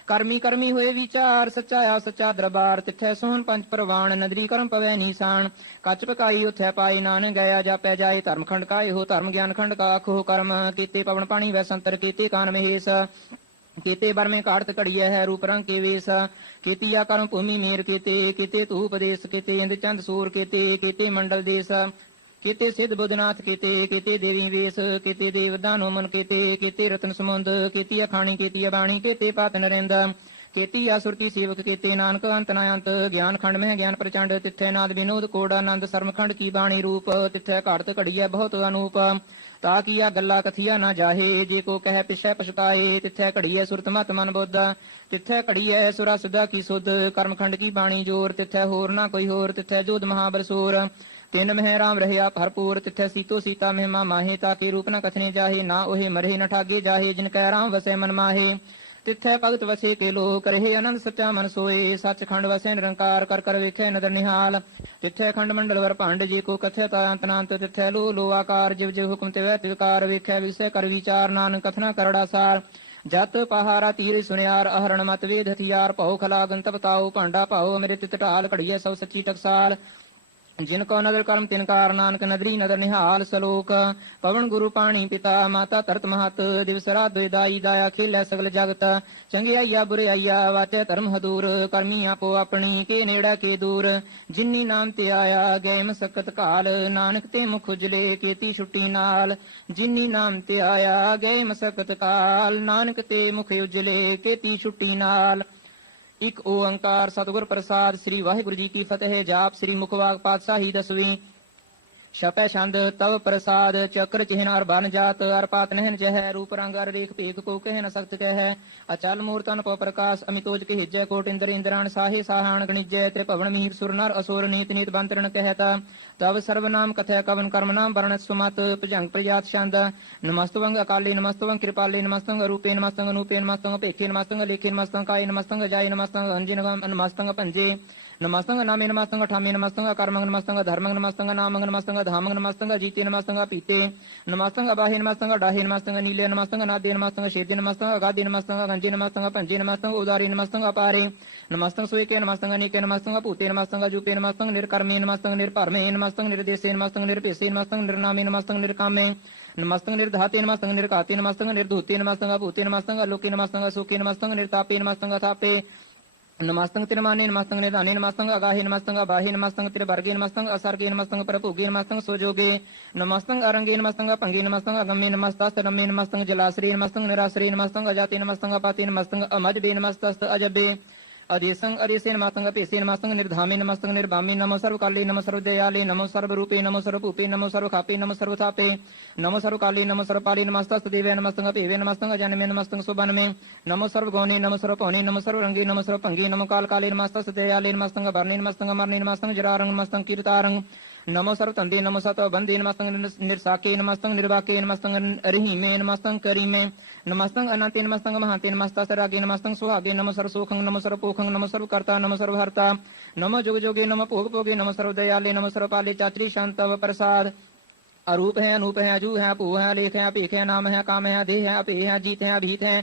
ਕਰਮੀ ਕਰਮੀ ਹੋਏ ਵਿਚਾਰ ਸੱਚਾ ਆ ਸੱਚਾ ਦਰਬਾਰ ਤਿੱਥੈ ਸੋਹਣ ਪੰਜ ਪ੍ਰਵਾਨ ਨਦਰੀ ਕਰਮ ਪਵੈ ਨੀਸਾਨ ਕੱਚ ਪਕਾਈ ਉਥੈ ਪਾਈ ਨਾਨ ਗਿਆ ਜਾਪੈ ਜਾਏ ਧਰਮ ਖੰਡ ਕਾਏ ਹੋ ਧਰਮ ਗਿਆਨ ਖੰਡ ਕਾ ਆਖੋ ਕਰਮ ਕੀਤੇ ਪਵਨ ਪਾਣੀ ਵੈ ਸੰਤਰ ਕੀਤੇ ਕਾਨ ਮਹੇਸ਼ ਕੀਤੇ ਬਰਮੇ ਕਾੜਤ ਘੜੀਐ ਹੈ ਰੂਪ ਰੰਗ ਕੇ ਵੇਸ ਕੀਤੀ ਆ ਕਰਮ ਭੂਮੀ ਮੇਰ ਕੀਤੇ ਧੂਪ ਦੇਸ ਕੀਤੇ ਇੰਦ ਚੰਦ ਸੂਰ ਕੀਤੇ ਮੰਡਲ ਦੇਸ ਕੀਤੇ ਸਿੱਧ ਬੁੱਧਨਾਥ ਕੀਤੇ ਦੇਵੀ ਵੇਸ ਕੀਤੇ ਦੇਵ ਦਾਨੋ ਮਨ ਕੀਤੇ ਰਤਨ ਸਮੁੰਦ ਕੀਤੀ ਅਖਾਣੀ ਕੀਤੀ ਬਾਣੀ ਕੀਤੇ ਪਾਤ ਨਰਿੰਦ ਕੀਤੀ ਆ ਸੁਰਤੀ ਸੇਵਕ ਕੀਤੇ ਨਾਨਕ ਅੰਤ ਨਾ ਅੰਤ ਗਿਆਨ ਖੰਡ ਮਹਿ ਗਿਆਨ ਪ੍ਰਚੰਡ ਤਿੱਥੈ ਨਾਦ ਵਿਨੋਦ ਕੋੜ ਆਨੰਦ ਸਰਮਖੰਡ ਕੀ ਬਾਣੀ ਰੂਪ ਤਿੱਥੈ ਘਾੜਤ ਘੜੀਐ ਬਹੁਤ ਅਨੂਪ ਤਾ ਕੀਆ ਗੱਲਾਂ ਕਥੀਆ ਨਾ ਜਾਹੇ ਜੇ ਕੋ ਕਹਿ ਪਿਛੈ ਪਛਤਾਏ ਤਿੱਥੈ ਘੜੀਐ ਸੁਰਤ ਮਤ ਮਨ ਬੁੱਧ ਤਿੱਥੈ ਘੜੀਐ ਸੁਰਾ ਸੁਦਾ ਕੀ ਸੁਧ ਕਰਮਖੰਡ ਕੀ ਬਾਣੀ ਜੋਰ ਤਿੱਥੈ ਹੋਰ ਨਾ ਕੋਈ ਹੋਰ ਤਿੱਥੈ ਜੋਧ ਮਹਾਬਲ ਸੂਰ ਤਿੰਨ ਮਹਿ ਰਾਮ ਰਹਿਆ ਭਰਪੂਰ ਤਿੱਥੈ ਸੀਤੋ ਸੀਤਾ ਮਹਿਮਾ ਮਾਹੇ ਤਾਕੇ ਰੂਪ ਨ ਕਥਨੇ ਜਾਹੇ ਨਾ ਉਹੇ ਮਰੇ ਨ ਠਾਗੇ ਜਾਹੇ ਜਿਨ ਕੈ ਰਾਮ ਵਸੈ ਮਨ ਮਾਹੇ ਤਿੱਥੈ ਭਗਤ ਵਸੇ ਕੇ ਲੋ ਕਰਹਿ ਆਨੰਦ ਸੱਚਾ ਮਨ ਸੋਏ ਸੱਚਖੰਡ ਵਸੈ ਨਿਰੰਕਾਰ ਕਰ ਕਰ ਵੇਖੈ ਨਦਰ ਨਿਹਾਲ ਤਿੱਥੈ ਖੰਡ ਮੰਡਲ ਵਰ ਭੰਡ ਜੀ ਕੋ ਕਥਿਆ ਤਾ ਅੰਤ ਨਾਂਤ ਤਿੱਥੈ ਲੋ ਲੋ ਆਕਾਰ ਜਿਵ ਜਿਵ ਹੁਕਮ ਤੇ ਵੈ ਤਿਵਕਾਰ ਵੇਖੈ ਵਿਸੈ ਕਰ ਵਿਚਾਰ ਨਾਨਕ ਕਥਨਾ ਕਰੜਾ ਸਾਰ ਜਤ ਪਹਾਰਾ ਤੀਰ ਸੁਨਿਆਰ ਅਹਰਣ ਮਤ ਵੇਦ ਹਥਿਆਰ ਭਉ ਖਲਾ ਗੰਤ ਬਤਾਓ ਭਾਂਡਾ ਭਾਓ ਮੇਰੇ ਤਿਤ ਢਾਲ ਘੜੀਐ ਸਭ ਸੱਚੀ ਟਕਸਾਲ ਜਿਨ ਕੋ ਨਦਰ ਕਰਮ ਤਿਨਕਾਰ ਨਾਨਕ ਨਦਰੀ ਨਦਰ ਨਿਹਾਲ ਸਲੋਕ ਪਵਨ ਗੁਰੂ ਪਾਣੀ ਪਿਤਾ ਮਾਤਾ ਧਰਤ ਮਹਤ ਦਿਵਸ ਰਾਤ ਦੁਇਦਾਈ ਦਾਇਆ ਖੇਲੇ ਸਗਲ ਜਗਤ ਚੰਗਿਆਈਆ ਬੁਰਿਆਈਆ ਵਾਚੈ ਧਰਮ ਹਦੂਰ ਕਰਮੀ ਆਪੋ ਆਪਣੀ ਕੇ ਨੇੜਾ ਕੇ ਦੂਰ ਜਿਨੀ ਨਾਮ ਤੇ ਆਇਆ ਗਏ ਮਸਕਤ ਕਾਲ ਨਾਨਕ ਤੇ ਮੁਖ ਉਜਲੇ ਕੀਤੀ ਛੁੱਟੀ ਨਾਲ ਜਿਨੀ ਨਾਮ ਤੇ ਆਇਆ ਗਏ ਮਸਕਤ ਕਾਲ ਨਾਨਕ ਤੇ ਮੁਖ ਉਜਲੇ ਕੀਤੀ ਛੁੱਟੀ ਨਾਲ ਇੱਕ ਓੰਕਾਰ ਸਤਿਗੁਰ ਪ੍ਰਸਾਦ ਸ੍ਰੀ ਵਾਹਿਗੁਰੂ ਜੀ ਕੀ ਫਤਿਹ ਜਾਪ ਸ੍ਰੀ ਮੁਖਵਾਕ ਪਾਤਸ਼ਾਹੀ ਦਸਵੀਂ ਛਪੈ ਛੰਦ ਤਵ ਪ੍ਰਸਾਦ ਚੱਕਰ ਚਿਹਨ ਅਰ ਬਨ ਜਾਤ ਅਰ ਪਾਤ ਨਹਿਨ ਚਹਿ ਰੂਪ ਰੰਗ ਅਰ ਰੇਖ ਭੇਖ ਕੋ ਕਹਿ ਨ ਸਕਤ ਕਹਿ ਅਚਲ ਮੂਰਤ ਅਨੁਪ ਪ੍ਰਕਾਸ਼ ਅਮਿਤੋਜ ਕੇ ਹਿਜੈ ਕੋਟ ਇੰਦਰ ਇੰਦਰਾਨ ਸਾਹੇ ਸਾਹਾਨ ਗਣਿਜੈ ਤ੍ਰਿ ਭਵਨ ਮੀਰ ਸੁਰ ਨਰ ਅਸੁਰ ਨੀਤ ਨੀਤ ਬੰਤਰਨ ਕਹਿਤਾ ਤਵ ਸਰਵ ਨਾਮ ਕਥੈ ਕਵਨ ਕਰਮ ਨਾਮ ਵਰਣ ਸੁਮਤ ਭਜੰਗ ਪ੍ਰਜਾਤ ਛੰਦ ਨਮਸਤਵੰਗ ਅਕਾਲੀ ਨਮਸਤਵੰਗ ਕਿਰਪਾਲੀ ਨਮਸਤੰਗ ਰੂਪੇ ਨਮਸਤੰਗ ਅਨੂਪੇ ਨਮਸਤੰਗ ਭੇਖੇ ਨਮਸਤੰਗ ਲੇਖੇ ਨਮਸਤੰਗ ਕਾਏ ਨਮਸਤੰਗ ਜਾਏ ਨਮਸਤੰਗ ਅੰਜਨ ਨਮਸਤੰਗ ਭੰਜੇ ਨਮਸਤੰਗ ਨਾਮੇ ਨਮਸਤੰਗ ਠਾਮੇ ਨਮਸਤੰਗ ਕਰਮੰਗ ਨਮਸਤੰਗ ਧਰਮੰਗ ਨਮਸਤੰਗ ਨਾਮੰਗ ਨਮਸਤੰਗ ਧਾਮੰਗ ਨਮਸਤੰਗ ਜੀਤੇ ਨਮਸਤੰਗ ਪੀਤੇ ਨਮਸਤੰਗ ਅਬਾਹੇ ਨਮਸਤੰਗ ਡਾਹੇ ਨਮਸਤੰਗ ਨੀਲੇ ਨਮਸਤੰਗ ਨਾਦੇ ਨਮਸਤੰਗ ਸ਼ੇਦੇ ਨਮਸਤੰਗ ਅਗਾਦੇ ਨਮਸਤੰਗ ਗੰਜੇ ਨਮਸਤੰਗ ਭੰਜੇ ਨਮਸਤੰਗ ਉਦਾਰੀ ਨਮਸਤੰਗ ਅਪਾਰੇ ਨਮਸਤੰਗ ਸੋਇਕੇ ਨਮਸਤੰਗ ਨੀਕੇ ਨਮਸਤੰਗ ਭੂਤੇ ਨਮਸਤੰਗ ਜੂਪੇ ਨਮਸਤੰਗ ਨਿਰਕਰਮੇ ਨਮਸਤੰਗ ਨਿਰਭਰਮੇ ਨਮਸਤੰਗ ਨਿਰਦੇਸੇ ਨਮਸਤੰਗ ਨਿਰਭੇਸੇ ਨਮਸਤੰਗ ਨਿਰਨਾਮੇ ਨਮਸਤੰਗ ਨਿਰਕਾਮੇ ਨਮਸਤੰਗ ਨਿਰਧਾਤੇ ਨਮਸਤੰਗ ਨਿਰਕਾਤੇ ਨਮਸਤੰਗ ਨਿਰਧੂਤੇ ਨਮਸਤੰਗ ਭੂਤੇ ਨਮਸਤੰਗ ਲੋਕੇ ਨਮਸਤੰਗ ਸੋਕੇ ਨਮਸਤੰਗ ਨਿਰਤਾਪੇ ਨਮਸਤੰਗ ਥਾਪੇ ਨਮਸਤੰਗ ਤਿਰਮਾਨੇ ਨਮਸਤੰਗ ਨਿਧਾਨੇ ਨਮਸਤੰਗ ਅਗਾਹੇ ਨਮਸਤੰਗ ਅਬਾਹੇ ਨਮਸਤੰਗ ਤਿਰਵਰਗੇ ਨਮਸਤੰਗ ਅਸਰਗੇ ਨਮਸਤੰਗ ਪ੍ਰਭੂਗੇ ਨਮਸਤੰਗ ਸੋਜੋਗੇ ਨਮਸਤੰਗ ਅਰੰਗੇ ਨਮਸਤੰਗ ਭੰਗੇ ਨਮਸਤੰਗ ਅਗੰਮੇ ਨਮਸਤਸਤ ਨਮੇ ਨਮਸਤੰਗ ਜਲਾਸਰੇ ਨਮਸਤੰਗ ਨਿਰਾਸਰੇ ਨਮਸਤੰਗ ਅਜਾਤੇ ਨਮਸਤੰਗ ਅਪਾਤੇ ਨਮਸਤੰਗ ਅਮਜਬੇ ਨਮਸਤਸਤ ਅਜਬੇ ਅਦੇਸੰਗ ਅਦੇਸੇ ਨਮਸਤੰਗ ਭੇਸੇ ਨਮਸਤੰਗ ਨਿਰਧਾਮੇ ਨਮਸਤੰਗ ਨਿਰਭਾਮੇ ਨਮੋ ਸਰਵ ਕਾਲੇ ਨਮੋ ਸਰਵ ਦਇਆਲੇ ਨਮੋ ਸਰਵ ਰੂਪੇ ਨਮੋ ਸਰਵ ਭੂਪੇ ਨਮੋ ਸਰਵ ਖਾਪੇ ਨਮੋ ਸਰਵ ਥਾਪੇ ਨਮੋ ਸਰਵ ਕਾਲੇ ਨਮੋ ਸਰਵ ਪਾਲੇ ਨਮਸਤਸਤ ਦੇਵੇ ਨਮਸਤੰਗ ਭੇਵੇ ਨਮਸਤੰਗ ਜਨਮੇ ਨਮਸਤੰਗ ਸੁਬਨਮੇ ਨਮੋ ਸਰਵ ਗੌਨੇ ਨਮੋ ਸਰਵ ਭੌਨੇ ਨਮੋ ਸਰਵ ਰੰਗੇ ਨਮੋ ਸਰਵ ਭੰਗੇ ਨਮੋ ਕਾਲ ਕਾਲੇ ਨਮਸਤਸਤ ਦਇਆਲੇ ਨਮਸਤੰਗ ਭਰਨੇ ਨਮਸਤੰਗ ਮਰਨੇ ਨਮਸਤੰਗ ਜਰਾਰੰਗ ਨਮਸਤੰਗ ਕੀਰਤਾਰੰਗ ਨਮੋ ਸਰਵ ਤੰਦੇ ਨਮੋ ਸਤ ਬੰਦੇ ਨਮਸਤੰਗ ਨਿਰਸਾਕੇ ਨਮਸਤੰਗ ਨਿਰਵਾਕੇ ਨਮਸਤੰਗ ਰਹੀਮੇ ਨਮਸਤੰਗ ਕਰੀਮੇ ਨਮਸਤੰਗ ਅਨੰਤੇ ਨਮਸਤੰਗ ਮਹਾਂਤੇ ਨਮਸਤਸਤ ਰਾਗੇ ਨਮਸਤੰਗ ਸੁਹਾਗੇ ਨਮੋ ਸਰਵ ਸੋਖੰਗ ਨਮੋ ਸਰਵ ਪੋਖੰਗ ਨਮੋ ਸਰਵ ਕਰਤਾ ਨਮੋ ਸਰਵ ਹਰਤਾ ਨਮੋ ਜੁਗ ਜੋਗੇ ਨਮੋ ਭੋਗ ਭੋਗੇ ਨਮੋ ਸਰਵ ਦਇਆਲੇ ਨਮੋ ਸਰਵ ਪਾਲੇ ਚਾਤਰੀ ਸ਼ਾਂਤਵ ਪ੍ਰਸਾਦ अरूप है अनूप है अजू है भू है लेख है भीख है नाम है काम है देह है अपे है जीत है अभीत है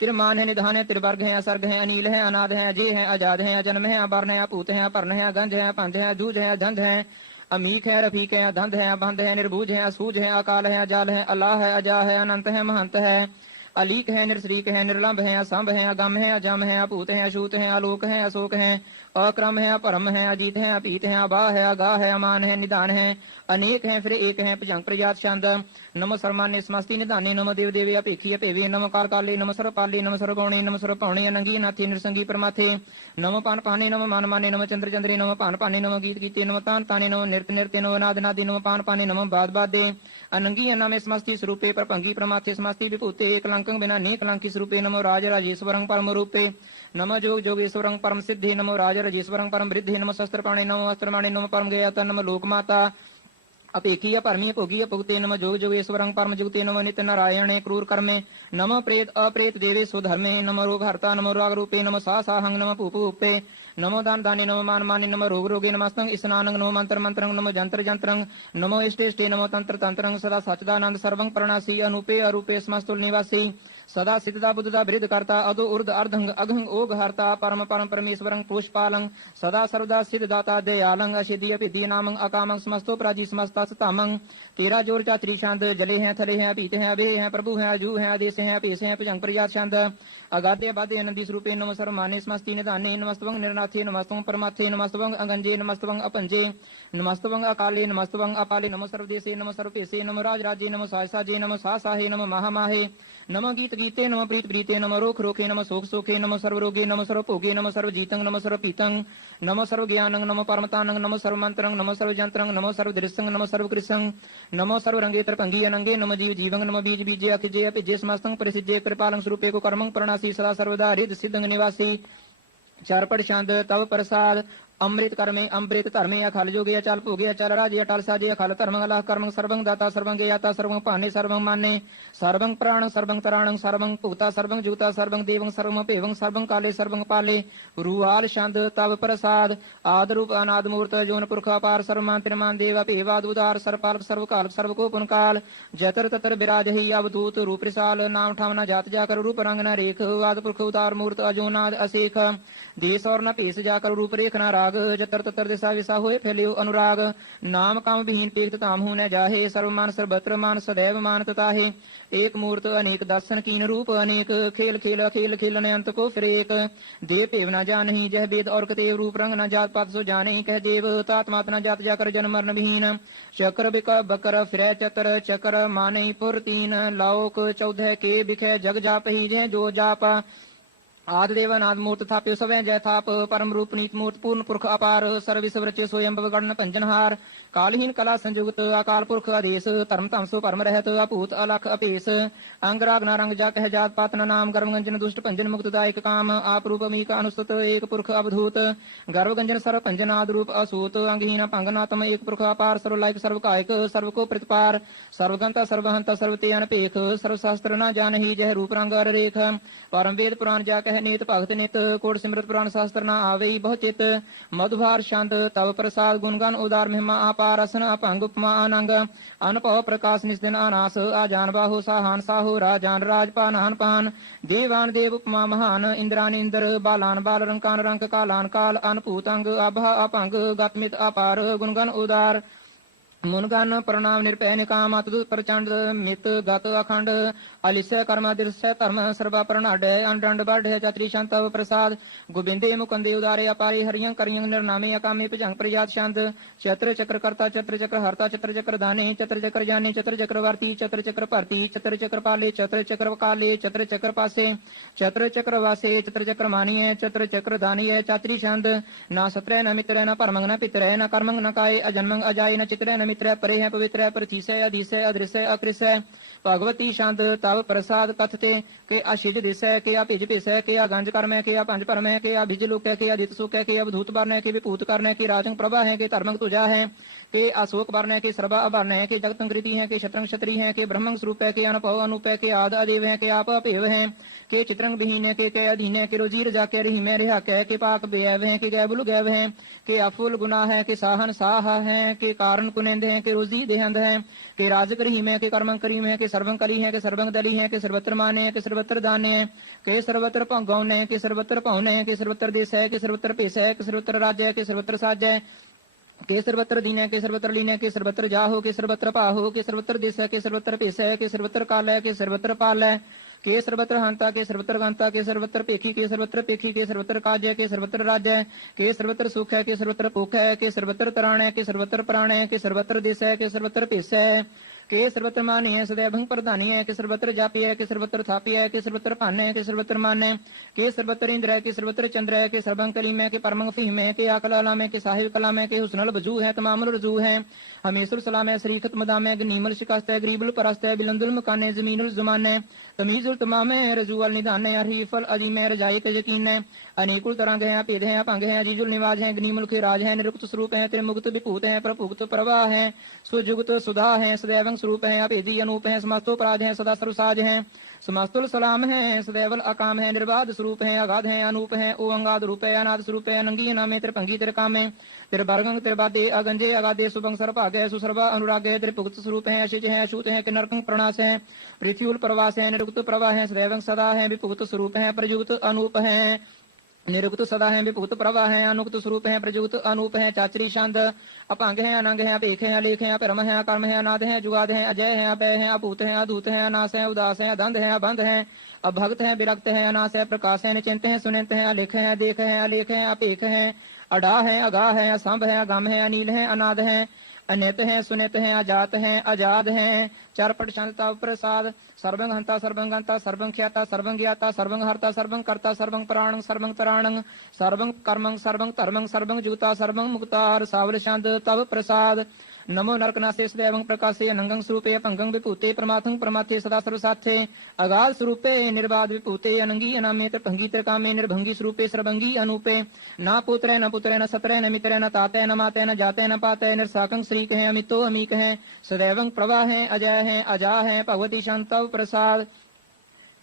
तिरमान है निधान है तिरवर्ग है असर्ग है अनिल है अनाद है अजय है आजाद है अजन्म है अवर्ण है अपूत है अपर्ण है गंध है पंध है दूज है धंध है अमीक है रफीक है धंध है बंध है निर्बूझ है असूझ है अकाल है अजाल है अल्लाह है अजा है अनंत है महंत है अलीक है निर्श्रीक है निर्लंब है असंभ है अगम है अजम है अपूत है अशूत है आलोक है अशोक है अक्रम है अपरम है अजीत है अपीत है अबा है अगाह है अमान है निदान है अनेक है फिर एक है भजंग प्रजात छंद नमो सर्वमान्य समस्ति निधाने नमो देव देवी अपेखी अपेवे नमो काल काले नमो सर्वपाले नमो सर्वगौणे नमो सर्वपौणे अनंगी नाथी नृसंगी परमाथे नमो पान पाने नमो मान माने नमो चंद्र चंद्रे नमो पान पाने नमो गीत गीते नमो तान ताने नमो नृत्य नृत्य नमो नाद नादे नमो पान पाने नमो बाद बादे अनंगी अनामे समस्ति स्वरूपे परभंगी परमाथे समस्ति विभूते कलंकं बिना ने कलंकी स्वरूपे नमो राज राजेश्वरं परम रूपे नमो जोग जोगेश्वरं परम सिद्धि नमो राज राजेश्वरं परम वृद्धि नमो शस्त्रपाणे नमो अस्त्रमाणे नमो परम गयाता नमो लोकमाता अपेखीय परमीय भोगीय भुगते नमो जोग जोगेश्वरं परम जुगते नमो नित्य नारायणे क्रूर कर्मे नमो प्रेत अप्रेत देवे स्वधर्मे नमो रोग हर्ता नमो राग रूपे नमो साहंग नमो पूपे नमो दान दाने नमो मान माने नमो रोग रोगे नमस्तंग स्नानं नमो मंत्र मंत्रं नमो जंत्र जंत्रं नमो इष्टे नमो तंत्र तंत्रं सदा सच्चिदानंद सर्वं प्रणासी अनुपे अरूपे समस्तुल निवासी सदा सिद्धदा बुद्धदा वृद्ध करता अदो उर्द अर्धंग अघंग ओघ हरता परम परम परमेश्वरं पुष्पालं सदा सर्वदा सिद्धदाता दयालं असिद्धि अपिद्धि नामं अकामं समस्तो प्राजी समस्ता सतामं तेरा जोर चा त्रिशंद जले हैं थले हैं पीते हैं अभे हैं प्रभु हैं अजू हैं आदेश हैं पेश हैं भजंग प्रजात छंद अगाधे बाधे आनंदी स्वरूपे नमो सर्वमाने समस्ति निधाने नमस्तवं निर्नाथे नमस्तवं परमाथे नमस्तवं अगंजे नमस्तवं अपंजे नमस्तवं अकाले नमस्तवं अपाले नमो सर्वदेशे नमो सर्वपेशे नमो राज राज्ये नमो साजे नमो साहे नमो महामाहे नमो गीत गीते नमो प्रीत प्रीते नमो रोख रोखे नमो शोक सोखे नमो सर्वरोगे नमो सर्वभोगे नमो सर्वजीतं नमो सर्वपीतं नमो सर्वज्ञानं नमो परमतानं नमो सर्वमंत्रं नमो सर्वजंत्रं नमो सर्वदृश्यं नमो सर्वकृशं नमो सर्वरंगे तरपंगी अनंगे नमो जीव जीवं नमो बीज बीजे अखिजे अपिजे समस्तं परिसिजे कृपालं स्वरूपे को कर्मं प्रणासी सदा सर्वदा हृद सिद्धं निवासी चारपट शांत तव प्रसाद अमृत कर्मे अमृत धर्मे अखल जोगे अचल भोगे अचल राजे अटल साजे अखल धर्म अलाह कर्म सर्वं दाता सर्वं ज्ञाता सर्वं पाने सर्वं माने सर्वं प्राण सर्वं तराणं सर्वं भूता सर्वं जुता सर्वं देवं सर्वं पेवं सर्वं काले सर्वं पाले रुआल शांत तव प्रसाद आद रूप अनाद मूर्त जोन पुरख अपार सर्वमान त्रिमान देव पेवाद उदार सर्वपाल सर्वकाल सर्वको पुनकाल जतर ततर विराज ही अवधूत रूप प्रसाल नाम ठावना जात जाकर रूप रंग न रेख आद पुरख उदार मूर्त अजोनाद असेख देश और न पेश जाकर रूप रेख न राग जतर ततर दिशा विसा होए फैलियो अनुराग नाम काम विहीन पेख ताम हो न जाहे सर्वमान सर्वत्र मान सदैव मान तताहे एक मूर्त अनेक दर्शन कीन रूप अनेक खेल खेल खेल खेलन अंत को फिर एक देव पेव न जानही जह वेद और कतेव रूप रंग न जात पात सो जाने कह देव तात्मात न जात जाकर जन्म मरण विहीन चक्र बिक बकर फिर चतर चक्र माने पुर तीन लाओक 14 के बिखे जग जाप ही जय जो जाप आदि देवनाद मूर्त थाप्यो सवै जय थाप परम रूप नीत मूर्त पूर्ण पुरख अपार सर्विस वृच स्वयं गण पंजनहार कालहीन कला संयुक्त अकाल पुरख आदेश धर्म तमसो परम रहत अपूत अलख अपेस अंग राग नारंग जा कह जात पातन नाम गर्भगंजन दुष्ट पंजन मुक्तदायक काम आप रूप मीक अनुसुत एक पुरख अवधूत गर्भगंजन सर्व पंजनाद रूप असूत अंगहीन पंगनातम एक पुरख अपार सर्वलायक सर्वकायक सर्वको प्रतिपार सर्वगंता सर्वहंता सर्वते अनपेख सर्वशास्त्र न जानही जह रूप रंग रेख परम वेद पुराण जा कह नीत भगत नित कोट सिमरत पुराण शास्त्र न आवे बहु चित मधुभार शांत तव प्रसाद गुणगान उदार महिमा अपार असन अपंग उपमा अनंग अनपव प्रकाश निस्दिन अनास आजान बाहु साहान साहु राजान राजपान हन पान देवान देव उपमा महान इंद्रान इंद्र बालान बाल रंकान रंक कालान काल अनपूत अंग अभा अपंग गतमित अपार गुणगान उदार मुनगन प्रणाम निरपय निकाम अतुत प्रचंड मित गत अखंड अलिस्य कर्म दृश्य धर्म सर्व प्रणाड अंड बढ़ चत्री शांत प्रसाद गोविंदे मुकुंदे उदारे अपारे हरियं करियं निर्नामे अकामे भजंग प्रजात शांत चत्र चक्र कर्ता चत्र चक्र हर्ता चत्र चक्र दाने चत्र चक्र जाने चत्र चक्रवर्ती चत्र चक्र भरती चत्र चक्र पाले चत्र चक्र काले चत्र चक्र पासे चत्र चक्र वासे चत्र चक्र मानिय चत्र चक्र दानीय चात्री शांत न सत्र न मित्र न परमंग न पितर न कर्मंग न काय अजन्मंग अजाय न चित्र न मित्र परे है पवित्र प्रतीसय अधिसय अदृश्य अकृसय भगवती शांत तव प्रसाद कथते के अशिज दिशय के अभिज पिसय के अगंज कर्म के अपंज परम है के अभिज लुक के अदित सुख के अवधूत वर्ण के विभूत करने की राजंग प्रभा है के धर्मंग तुझा है के अशोक वर्ण के सर्वा अवर्ण है के जगतंकृति है के शत्रंग क्षत्रिय है के ब्रह्मंग स्वरूप है के अनपव अनुप है के आद अदेव है के आप अपेव है के चित्रंग विहीन है के अधीन है के रोजीर जाके रही में रिहा कह के पाक बेव है के गैबुल गैव है के अफुल गुना है के साहन साह है के कारण कुनेंद है के रोजी देहंद है के राजक रहीम है के कर्मंग करीम है के सर्वं कली है के सर्वंग दली है के सर्वत्र माने है के सर्वत्र दाने है के सर्वत्र गौन है के सर्वत्र पौन है के सर्वत्र देश है के सर्वत्र पेश है के सर्वत्र राज्य है के सर्वत्र साज है के सर्वत्र दीन के सर्वत्र लीन के सर्वत्र जाहो के सर्वत्र पाहो के सर्वत्र दिश के सर्वत्र पेश के सर्वत्र काल के सर्वत्र पाल के सर्वत्र हंता के सर्वत्र गंता के सर्वत्र पेखी के सर्वत्र काज के सर्वत्र राज्य के सर्वत्र सुख है के सर्वत्र भूख है के सर्वत्र तराण है के सर्वत्र प्राण है के सर्वत्र दिश है के सर्वत्र पेश है के सर्वत्र मानी है सदैव भंग प्रधानी है के सर्वत्र जापी है के सर्वत्र थापी है के सर्वत्र पान है के सर्वत्र मान है के सर्वत्र इंद्र है के सर्वत्र चंद्र है के सर्वंग कलीम है के परमंग फीम है के आकलाम है के साहिब कलाम है के हुस्नल बजू है तमामुल रजू है हमेशुल सलाम है शरीकत मदाम है नीमल शिकस्त है गरीबुल परस्त है बिलंदुल मकान है जमीनुल जुमान है तमीजुल तमाम है रजूअल निदान है हरीफल अजीम है रजाई के यकीन है अनेकुल तरंग है भेद है भंग है अजीजुल निवाज है गनीमुल के राज है निरुक्त स्वरूप है त्रिमुक्त विभूत है प्रभुक्त प्रवाह है सुजुगत सुधा है सदैवंग स्वरूप है अभेदी अनूप है समस्तो पराज है सदा सर्वसाज है समस्तुल सलाम है सदैवल अकाम है निर्बाध स्वरूप है अगाध है अनूप है ओ अंगाद रूप है अनाद स्वरूप है अनंगी नामे त्रिभंगी त्रिकाम है त्रिभर्गंग त्रिबादे अगंजे अगादे सुभंग सर्भाग है सुसर्वा अनुराग है त्रिपुक्त स्वरूप है अशिज है अशूत है किन्नरकंग प्रणाश है पृथ्वीउल प्रवास है निरुक्त प्रवाह है सदैवंग सदा है विपुक्त स्वरूप है प्रयुक्त अनूप है निरुक्त सदा है विपुक्त प्रवाह है अनुक्त स्वरूप है प्रयुक्त अनूप है चाचरी छंद अपांग है अनंग है अपेख है अलेख है अपरम है अकर्म है अनाद है जुगाद है अजय है अभय है अपूत है अधूत है अनास है उदास है अदंध है अबंध है अभक्त है विरक्त है अनास है प्रकाश है निचिंत है सुनिंत है अलेख है देख है अलेख है अपेख है अडा है अगा है असंभ है अगम है अनील है अनाद है अनित है सुनित है अजात है अजाद है चारपट शांतता प्रसाद सर्वंग हंता सर्वंग गंता सर्वंग ख्याता सर्वंग ज्ञाता सर्वंग हरता सर्वंग कर्ता सर्वंग प्राणंग सर्वंग तराणंग सर्वंग कर्मंग सर्वंग धर्मंग सर्वंग जुता सर्वंग मुक्तार सावल शांत तव प्रसाद नमो नरकनासे सदैवं प्रकाशे अनंगं स्वरूपे अपंगं विभूते परमार्थं परमार्थे सदा सर्वसाथे अगाध स्वरूपे निर्बाध विभूते अनंगी अनामे त्रिभंगी त्रिकामे निर्भंगी स्वरूपे सर्वंगी अनूपे न पुत्रे न पुत्रे न सत्रे न मित्रे न ताते न माते न जाते न पाते निर्साकं श्रीक है अमितो अमीक है सदैवं प्रवाह है अजय है अजा है भगवती शांतव प्रसाद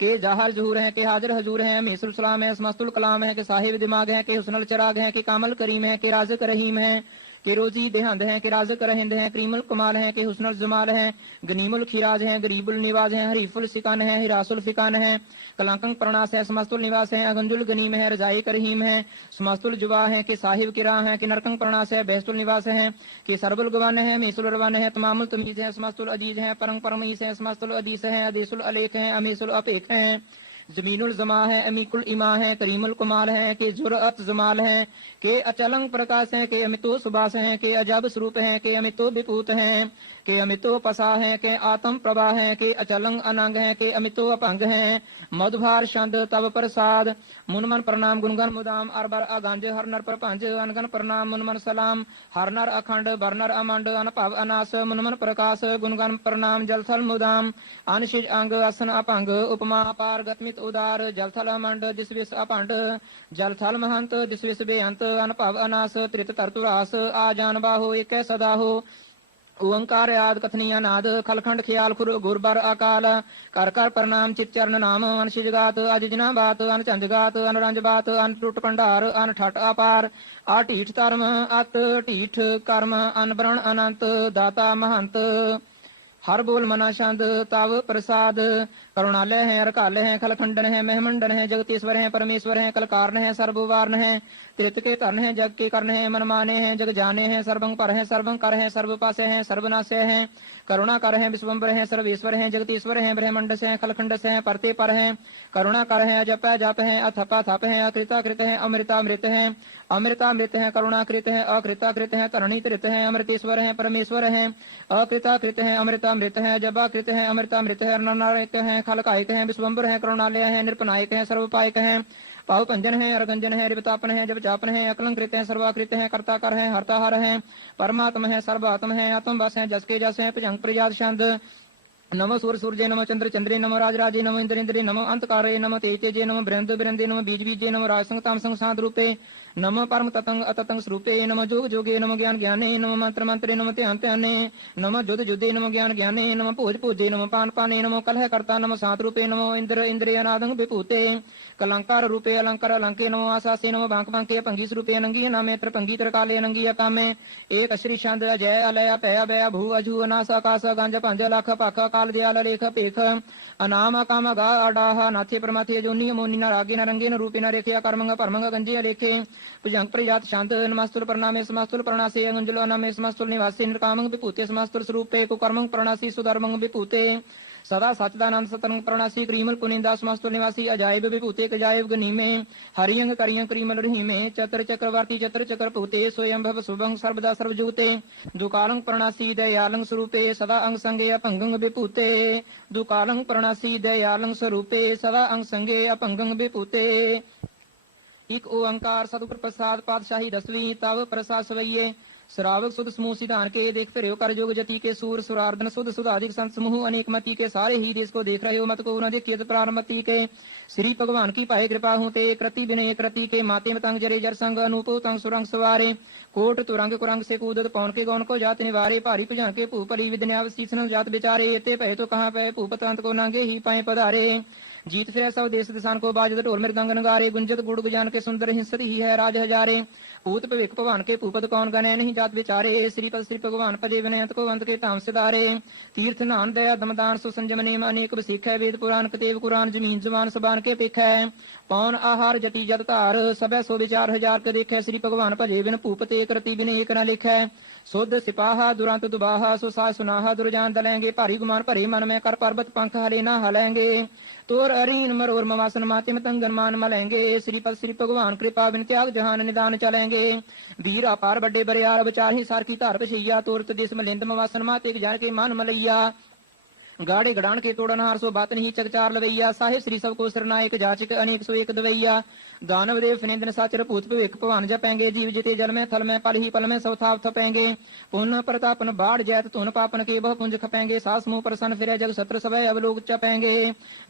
के जाहर जहूर है के हाजिर हजूर है मेसुल सलाम है समस्तुल कलाम है के साहिब दिमाग है के हुस्नल चराग है के कामल करीम है के राज़िक रहीम है के रोजी देहंद है के राज़िक रहंद है करीमुल कमाल है के हुस्नुल जमाल है गनीमुल खिराज है गरीबुल निवाज है हरीफुल सिकान है हिरासुल फिकान है कलांकंग प्रणास है समस्तुल निवास है अगंजुल गनीम है रजाई करहीम है समस्तुल जुवा है के साहिब किरा है के नरकंग प्रणास है बेहस्तुल निवास है के सरबुल गवान है मेसुल रवान है तमामुल तमीज है समस्तुल अजीज है परंग परमीस है समस्तुल अदीस है अदीसुल अलेख है अमीसुल अपेख है जमीनुल जमा है अमीकुल इमा है करीमुल कमाल है के जुरअत जमाल है के अचलंग प्रकाश है के अमितो सुबास है के अजब स्वरूप है के अमितो विपूत है के अमितो पसा है के आत्म प्रभा है के अचलंग अनंग है के अमितो अपंग है मधुभार छंद तव प्रसाद मुनमन प्रणाम गुणगन मुदाम अरबर अगंज हर नर प्रपंच अनगन प्रणाम मुनमन सलाम हर नर अखंड बरनर अमंड अनपव अनास मुनमन प्रकाश गुणगन प्रणाम जलथल मुदाम अनशिज अंग असन अपंग उपमा अपार गतमित उदार जलथल अमंड दिसविस अपंड जलथल महंत दिसविस बेअंत अनपव अनास त्रित तरतुरास आजान बाहो एक सदा हो ओंकार याद कथनीय नाद खलखंड ख्याल खुर गुरबर अकाल कर कर प्रणाम चित चरण नाम अनशिजगात अजिजना बात अनचंजगात अनरंज बात अन टूट कंडार अन ठट अपार आठीठ धर्म अत टीठ कर्म अनवरण अनंत दाता महंत हर बोल मना छंद तव प्रसाद करुणालय है रकालय है खलखंडन है महमंडन है जगतीश्वर है परमेश्वर है कलकारण है सर्ववारण है त्रित के तरण है जग के कर्ण है मन माने हैं जग जाने हैं सर्वंग पर है सर्वं कर है सर्वपासे है सर्वनाशय है करुणा कर है विश्वम्बर है सर्वेश्वर है जगतीश्वर है ब्रह्मंड से खलखंड से है परते पर है करुणा कर है जप जप है अथपा थप है अकृताकृत है अमृतामृत है अमृतामृत है करुणाकृत है अकृताकृत है तरणीकृत है अमृतेश्वर है परमेश्वर है अकृताकृत है अमृतामृत है जबाकृत है अमृतामृत है नरनायक है खलकायक है विश्वम्बर है करुणालय है निर्पनायक है सर्वपायक है पाव पंजन है अरगंजन है रिवतापन है जब चापन है अकलंकृत है सर्वाकृत है कर्ताकर है हर्ताहर है परमात्म है सर्वात्म है आत्मवास है जस के जस है भुजंग प्रजात छंद नमो सूर्य सूर्य नमो चंद्र चंद्रे नमो राज राजे नमो इंद्र इंद्रे नमो अंतकारे नमो तेज तेजे नमो बृंद बृंदे नमो बीज बीजे नमो राजसंग तामसंग साध रूपे नमो परम ततंग अततंग स्वरूपे नमो जोग जोगे नमो ज्ञान ज्ञाने नमो मंत्र मंत्रे नमो ध्यान ध्याने नमो जुद जुदे नमो ज्ञान ज्ञाने नमो भोज भोजे नमो पान पाने नमो कलह कर्ता नमो सात रूपे नमो इंद्र इंद्रिय अनादंग विभूते कलंकार रूपे अलंकार अलंके नमो आसासे नमो बांक बांके पंगी स्वरूपे अनंगी नामे त्रिपंगी त्रिकाले अनंगी अकामे एक श्री छंद जय अलय पय भय भू अजू अनास आकाश गंज पंज लख पख काल दयाल लेख पेख अनाम अकाम गा अडाह नाथे परमाथे अजोनी मोनी न रागे न रंगे न रूपे न रेखे अकर्मंग परमंग गंजे अलेखे भुजंग प्रजात शांत नमस्तुल प्रणामे समस्तुल प्रणासे अंजुलो नमे समस्तुल निवासी निर्कामंग विभूते समस्तुल स्वरूपे कुकर्मंग प्रणासी सुधर्मंग विभूते सदा सचदानंद सतरंग प्रणासी क्रीमल पुनिंदा समस्तुल निवासी अजायब विभूते कजायब गनीमे हरियंग करियंग क्रीमल रहीमे चतर चक्रवर्ती चतर चक्र भूते स्वयं भव शुभंग सर्वदा सर्वजूते दुकालंग प्रणासी दयालंग स्वरूपे सदा अंग संगे अपंगंग विभूते दुकालंग प्रणासी दयालंग स्वरूपे सदा अंग संगे अपंगंग विभूते एक ओंकार सतगुर प्रसाद पातशाही 10वीं तव प्रसाद सवैये श्रावक सुध समूह सिधान के देख फिर कर जोग जति के सूर सुरार्दन सुध सुधाधिक संत समूह अनेक मती के सारे ही देश को देख रहे हो मत को न देखिए प्रारंभति के श्री भगवान की पाए कृपा होते कृति विनय कृति के माते मतंग जरे जर संग अनूप तंग सुरंग सवारे कोट तुरंग कुरंग से कूदत पौन के गौन को जात निवारे भारी भुजन के भूपली विद्यावशीषण जात बेचारे एते पहे तो कहाँ पे भूपत अंत को नांगे ही पाए पधारे जीत फिर सब देश दिशान को बाजत ढोल मृदंग नगारे गुंजत गुड़ गुजान के सुंदर हिंसत ही है राज हजारे पूत भविक भगवान के भूपत कौन गने नहीं जात बेचारे श्रीपद श्री भगवान पदे विनयत को अंत के ताम सिधारे तीर्थ नान दया दमदान सुसंजम नेम अनेक बसीख है वेद पुराण कतेव कुरान जमीन जवान सबान के पेख है पौन आहार जटी जत धार सबे सो विचार हजार के देखे श्री भगवान भजे बिन भूपते कृति बिन एक न लिख है शुद्ध सिपाहा दुरंत दुबाहा सुसा सुनाहा दुर्जान दलेंगे भारी गुमान भरे मन में कर पर्वत पंख हले ना हलेंगे तोर अरीन मरोर मवासन माते मतंगन मान मलेंगे श्रीपद श्री भगवान कृपा बिन त्याग जहान निदान चलेंगे वीर अपार बड़े बरियार बचार ही सार की धार पछैया तोरत देश मलिंद मवासन माते जान के मान मलैया गाड़े गड़ान के तोड़न हार सो बात नहीं चकचार लवैया साहिब श्री सब को सरनायक जाचक अनेक सो एक दवैया दानव देव फनेन्द्र साचर भूत भविक भगवान जपेंगे जीव जिते जल में थल में पल ही पल में सवथाप थपेंगे पुन प्रतापन बाढ़ जैत तुन पापन के बह पुंज खपेंगे सास मुंह प्रसन फिर जग सत्र सभय अवलोक चपेंगे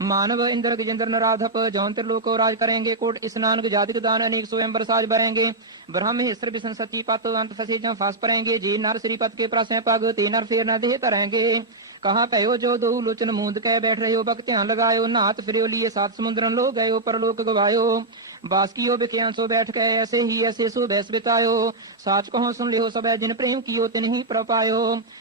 मानव इंद्र गजेंद्र नराधप जौन त्रिलोक को राज करेंगे कोट स्नान जातिक दान अनेक स्वयं बरसाज भरेंगे ब्रह्म हिस्र बिसन सची पत अंत फसे जं फास परेंगे जे नर श्रीपद के प्रसय पग ते नर फेर न देह तरेंगे कहा पयो जो दो लोचन मूंद कह बैठ रहे हो भक्त ध्यान लगायो नाथ फिर लिए सात समुद्रन लो गयो परलोक गवायो बासकियो बिख्यान सो बैठ गए ऐसे ही ऐसे सो बैस बितायो साच कहो सुन लियो सब जिन प्रेम कियो तिन ही प्रपायो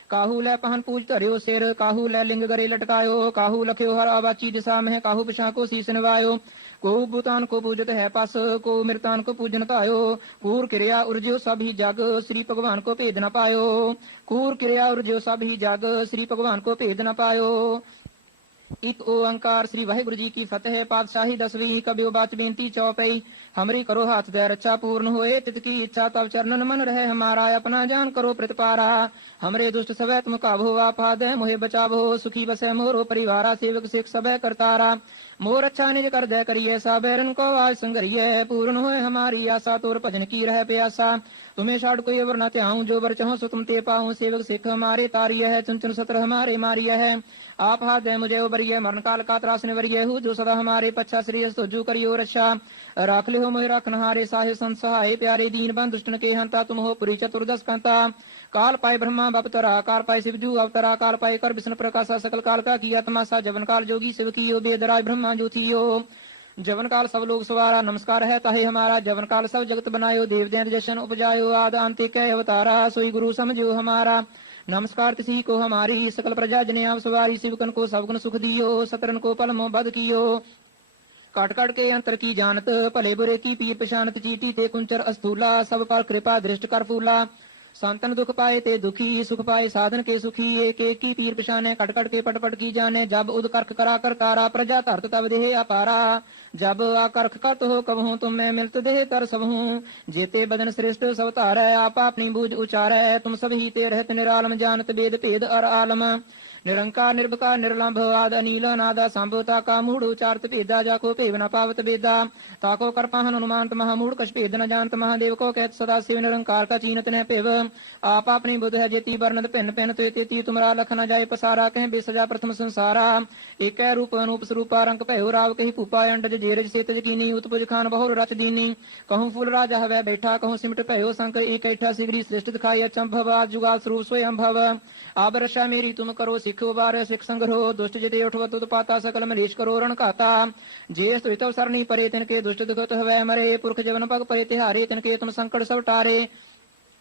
काहू लै पहन पूज धरियो सिर काहू लै लिंग गरे लटकायो काहू लख्यो हर आवाची दिशा में काहू पिछा को शीस निवायो को भूतान को पूजत है पस को मृतान को पूजन पायो कूर क्रिया उर्जो सब ही जग श्री भगवान को भेद न पायो कूर क्रिया उर्जो सब ही जग श्री भगवान को भेद न पायो एक ओंकार श्री वाहिगुरु जी की फतेह पातशाही 10वीं कबियो बाच बेनती चौपई हमरी करो हाथ दे रक्षा पूर्ण होए तित की इच्छा तब चरणन मन रहे हमारा अपना जान करो प्रतिपारा हमरे दुष्ट सवै तुम काबो आपा दे मोहे बचावो सुखी बसे मोरो परिवारा सेवक सिख सबै करतारा मोर अच्छा निज कर दे करिए सा बैरन को आज संगरिए पूर्ण होए हमारी आशा तोर भजन की रह प्यासा तुम्हें छाड़ कोई अवर न त्याऊं जो बर चाहो सो तुम ते पाऊं सेवक सिख हमारे तारिय है चुन सत्र हमारे मारिय है आप हाथ दे मुझे उबरिए मरण काल का त्रास निवरिए हूँ जो सदा हमारे पच्छा श्री सोजू करियो रक्षा राख ले हो मोहि रखनहारे साहे संत सहाय प्यारे दीन बंद दुष्टन के हंता तुम हो पुरी चतुर्दश कंता काल पाए ब्रह्मा बपतरा काल पाए शिवजू अवतरा काल पाए कर विष्णु प्रकाशा सकल काल का किया तमाशा जवन काल जोगी शिव कियो बेदराय ब्रह्मा जो थियो जवन काल सब लोग सवारा नमस्कार है ताहे हमारा जवन काल सब जगत बनायो देव दैंत जशन उपजायो आद अंत के अवतारा सोई गुरु समझो हमारा नमस्कार किसी को हमारी सकल प्रजा जने आप सवारी शिवकन को सबगुन सुख दियो सतरन को पल मोह बद कियो काट काट के अंतर की जानत भले बुरे की पीर पशानत चीटी ते कुंचर अस्थूला सब पर कृपा दृष्ट कर फूला संतन दुख पाए ते दुखी सुख पाए साधन के सुखी एक एक की पीर पशाने कट कट के पट पट की जाने जब उद करख करा कर कारा प्रजा धरत तब देह अपारा जब आकर्ख करत हो कब हूँ तुम मैं मिलत देह तर सब हूँ जेते बदन श्रेष्ठ सब तारै आप अपनी बूझ उचारै तुम सब ही ते रहत निरालम जानत वेद भेद अर आलम निरंकार निर्भकार निर्लंभ आद अनील नादा संभवता का मूढ़ उचारत भेदा जाको भेव न पावत भेदा ताको कर पाहन अनुमानत महामूढ़ कछ भेद न जानत महादेव को कहत सदा शिव निरंकार का चीनत न पेव आप अपनी बुध है जेती वर्णत भिन्न भिन्न तेती तुमरा लख न जाय पसारा कह बेसजा प्रथम संसारा एक रूप अनूप स्वरूपा रंग पहो राव कही भूपा अंडज जेरज सेतज कीनी उत्पुज खान बहुर रच दीनी कहूँ फूल राजा हवै बैठा कहूँ सिमट पहो शंकर एक ऐठा सिगरी श्रेष्ठ दिखाई अचंभव जुगाल स्वरूप स्वयं भव आप रक्षा मेरी तुम करो सिखो बार सिख संग्रहो दुष्ट जिते उठवत उत्पाता सकल मलेश करो रण खाता जे स्तुतव सरनी परे तिनके दुष्ट दुखत हवै मरे पुरख जवन पग परे तिहारे तिनके तुम संकट सब टारे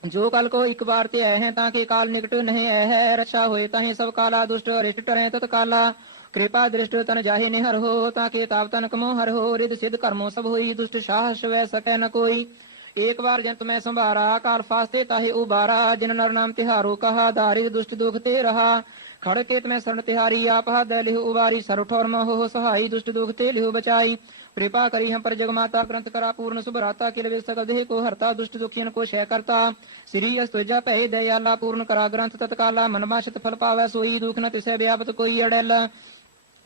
ਜੋ ਕਲ ਕੋ ਇੱਕ ਬਾਰ ਤੇ ਆਏ ਹੈ ਤਾਂ ਕਿ ਕਾਲ ਨਿਕਟ ਨਹੀਂ ਆਏ ਹੈ ਰਛਾ ਹੋਏ ਤਾਹੇ ਸਭ ਕਾਲਾ ਦੁਸ਼ਟ ਅਰਿਸ਼ਟ ਟਰੈ ਤਤ ਕਾਲਾ कृपा दृष्ट तन जाहि निहर हो ताके ताप तन कमो हर हो रिद सिद्ध कर्मो सब होई दुष्ट साहस वै सकै न कोई एक बार जंत मैं संभारा काल फास्ते ताहे उबारा जिन नर नाम तिहारो कहा दारिद दुष्ट दुख ते रहा खड़ केत में शरण तिहारी आप हाथ लिहु उबारी सर ठोर महो सहाई दुष्ट दुख ते लिहु बचाई कृपा करी हम पर जगमाता ग्रंथ करा पूर्ण सुभराता किल वे सकल देह को हरता दुष्ट दुखियन को क्षय करता श्री अस्तुजा पै दयाला पूर्ण करा ग्रंथ तत्काला मनमाशत फल पावै सोई दुख न तिसै व्यापत कोई अड़ेल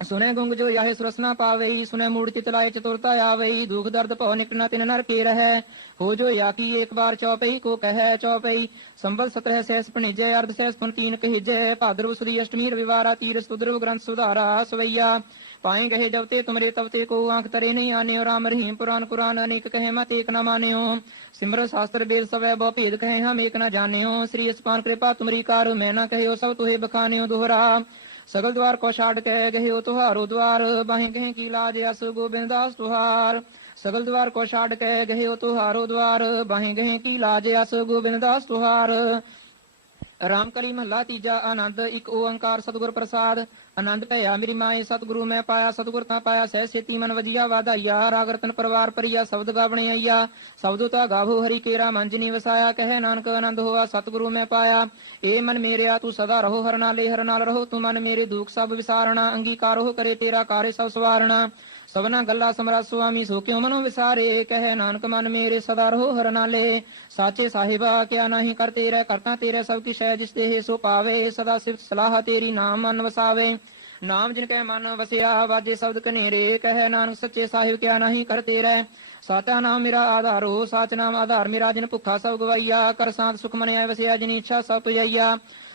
सुने गुंग जो याहे सुरसना पावई सुने मूड चितलाए चतुरता आवई दुख दर्द पौ निकटना तिन नर के रह हो जो या की एक बार चौपई को कह चौपई संबल 17 सहस पणिजय अर्ध सहस पुन 3 कहिजय भाद्रव सुदी अष्टमी रविवारा तीर सुद्रव ग्रंथ सुधारा सवैया पाए गहे जबते तुमरे तबते को आंख तरे नहीं आने राम रहीम पुराण कुरान अनेक कहे मत एक न माने सिमर शास्त्र बेद सवै बहु भेद कहे हम एक न जाने श्री अस्पान कृपा तुमरी कार मैं न कहो सब तुहे बखाने दोहरा सगल द्वार को छाड़ कह गहे तुहारो द्वार बाहे कहे की लाज अस गोबिंद दास तुहार सगल द्वार को छाड़ कह गहे तुहारो द्वार बाहे कहे की लाज अस गोबिंद दास तुहार राम कली महला तीजा आनंद एक ओंकार सतगुर प्रसाद आनंद भया मेरी माए सतगुरु मैं पाया सतगुर ता पाया सह सेती मन वजिया वाधाइया राग रतन परिवार परिया शब्द गावणे आइया शब्द ता गावो हरि केरा मंजनी वसाया कहे नानक आनंद होआ सतगुरु मैं पाया ए मन मेरेया तू सदा रहो हर नाले हर नाल रहो तू मन मेरे दुख सब विसारणा अंगीकारो करे तेरा कार्य सब सवारणा सबना गल्ला समरा स्वामी सो क्यों मनो विसारे कहे नानक मन मेरे सदा रहो हर नाले साचे साहिबा क्या नहीं करते रह करता तेरे सब की शय जिस देह सो पावे सदा सिर्फ सलाह तेरी नाम मन वसावे नाम जिनके मन वसिया वाजे शब्द कनेरे कहे नानक सच्चे साहिब क्या नहीं करते रह साचा नाम मेरा आधारो साच नाम आधार मेरा जिन भुखा सब गवैया कर सांत सुख मन आय वसिया जिन इच्छा सब पुजैया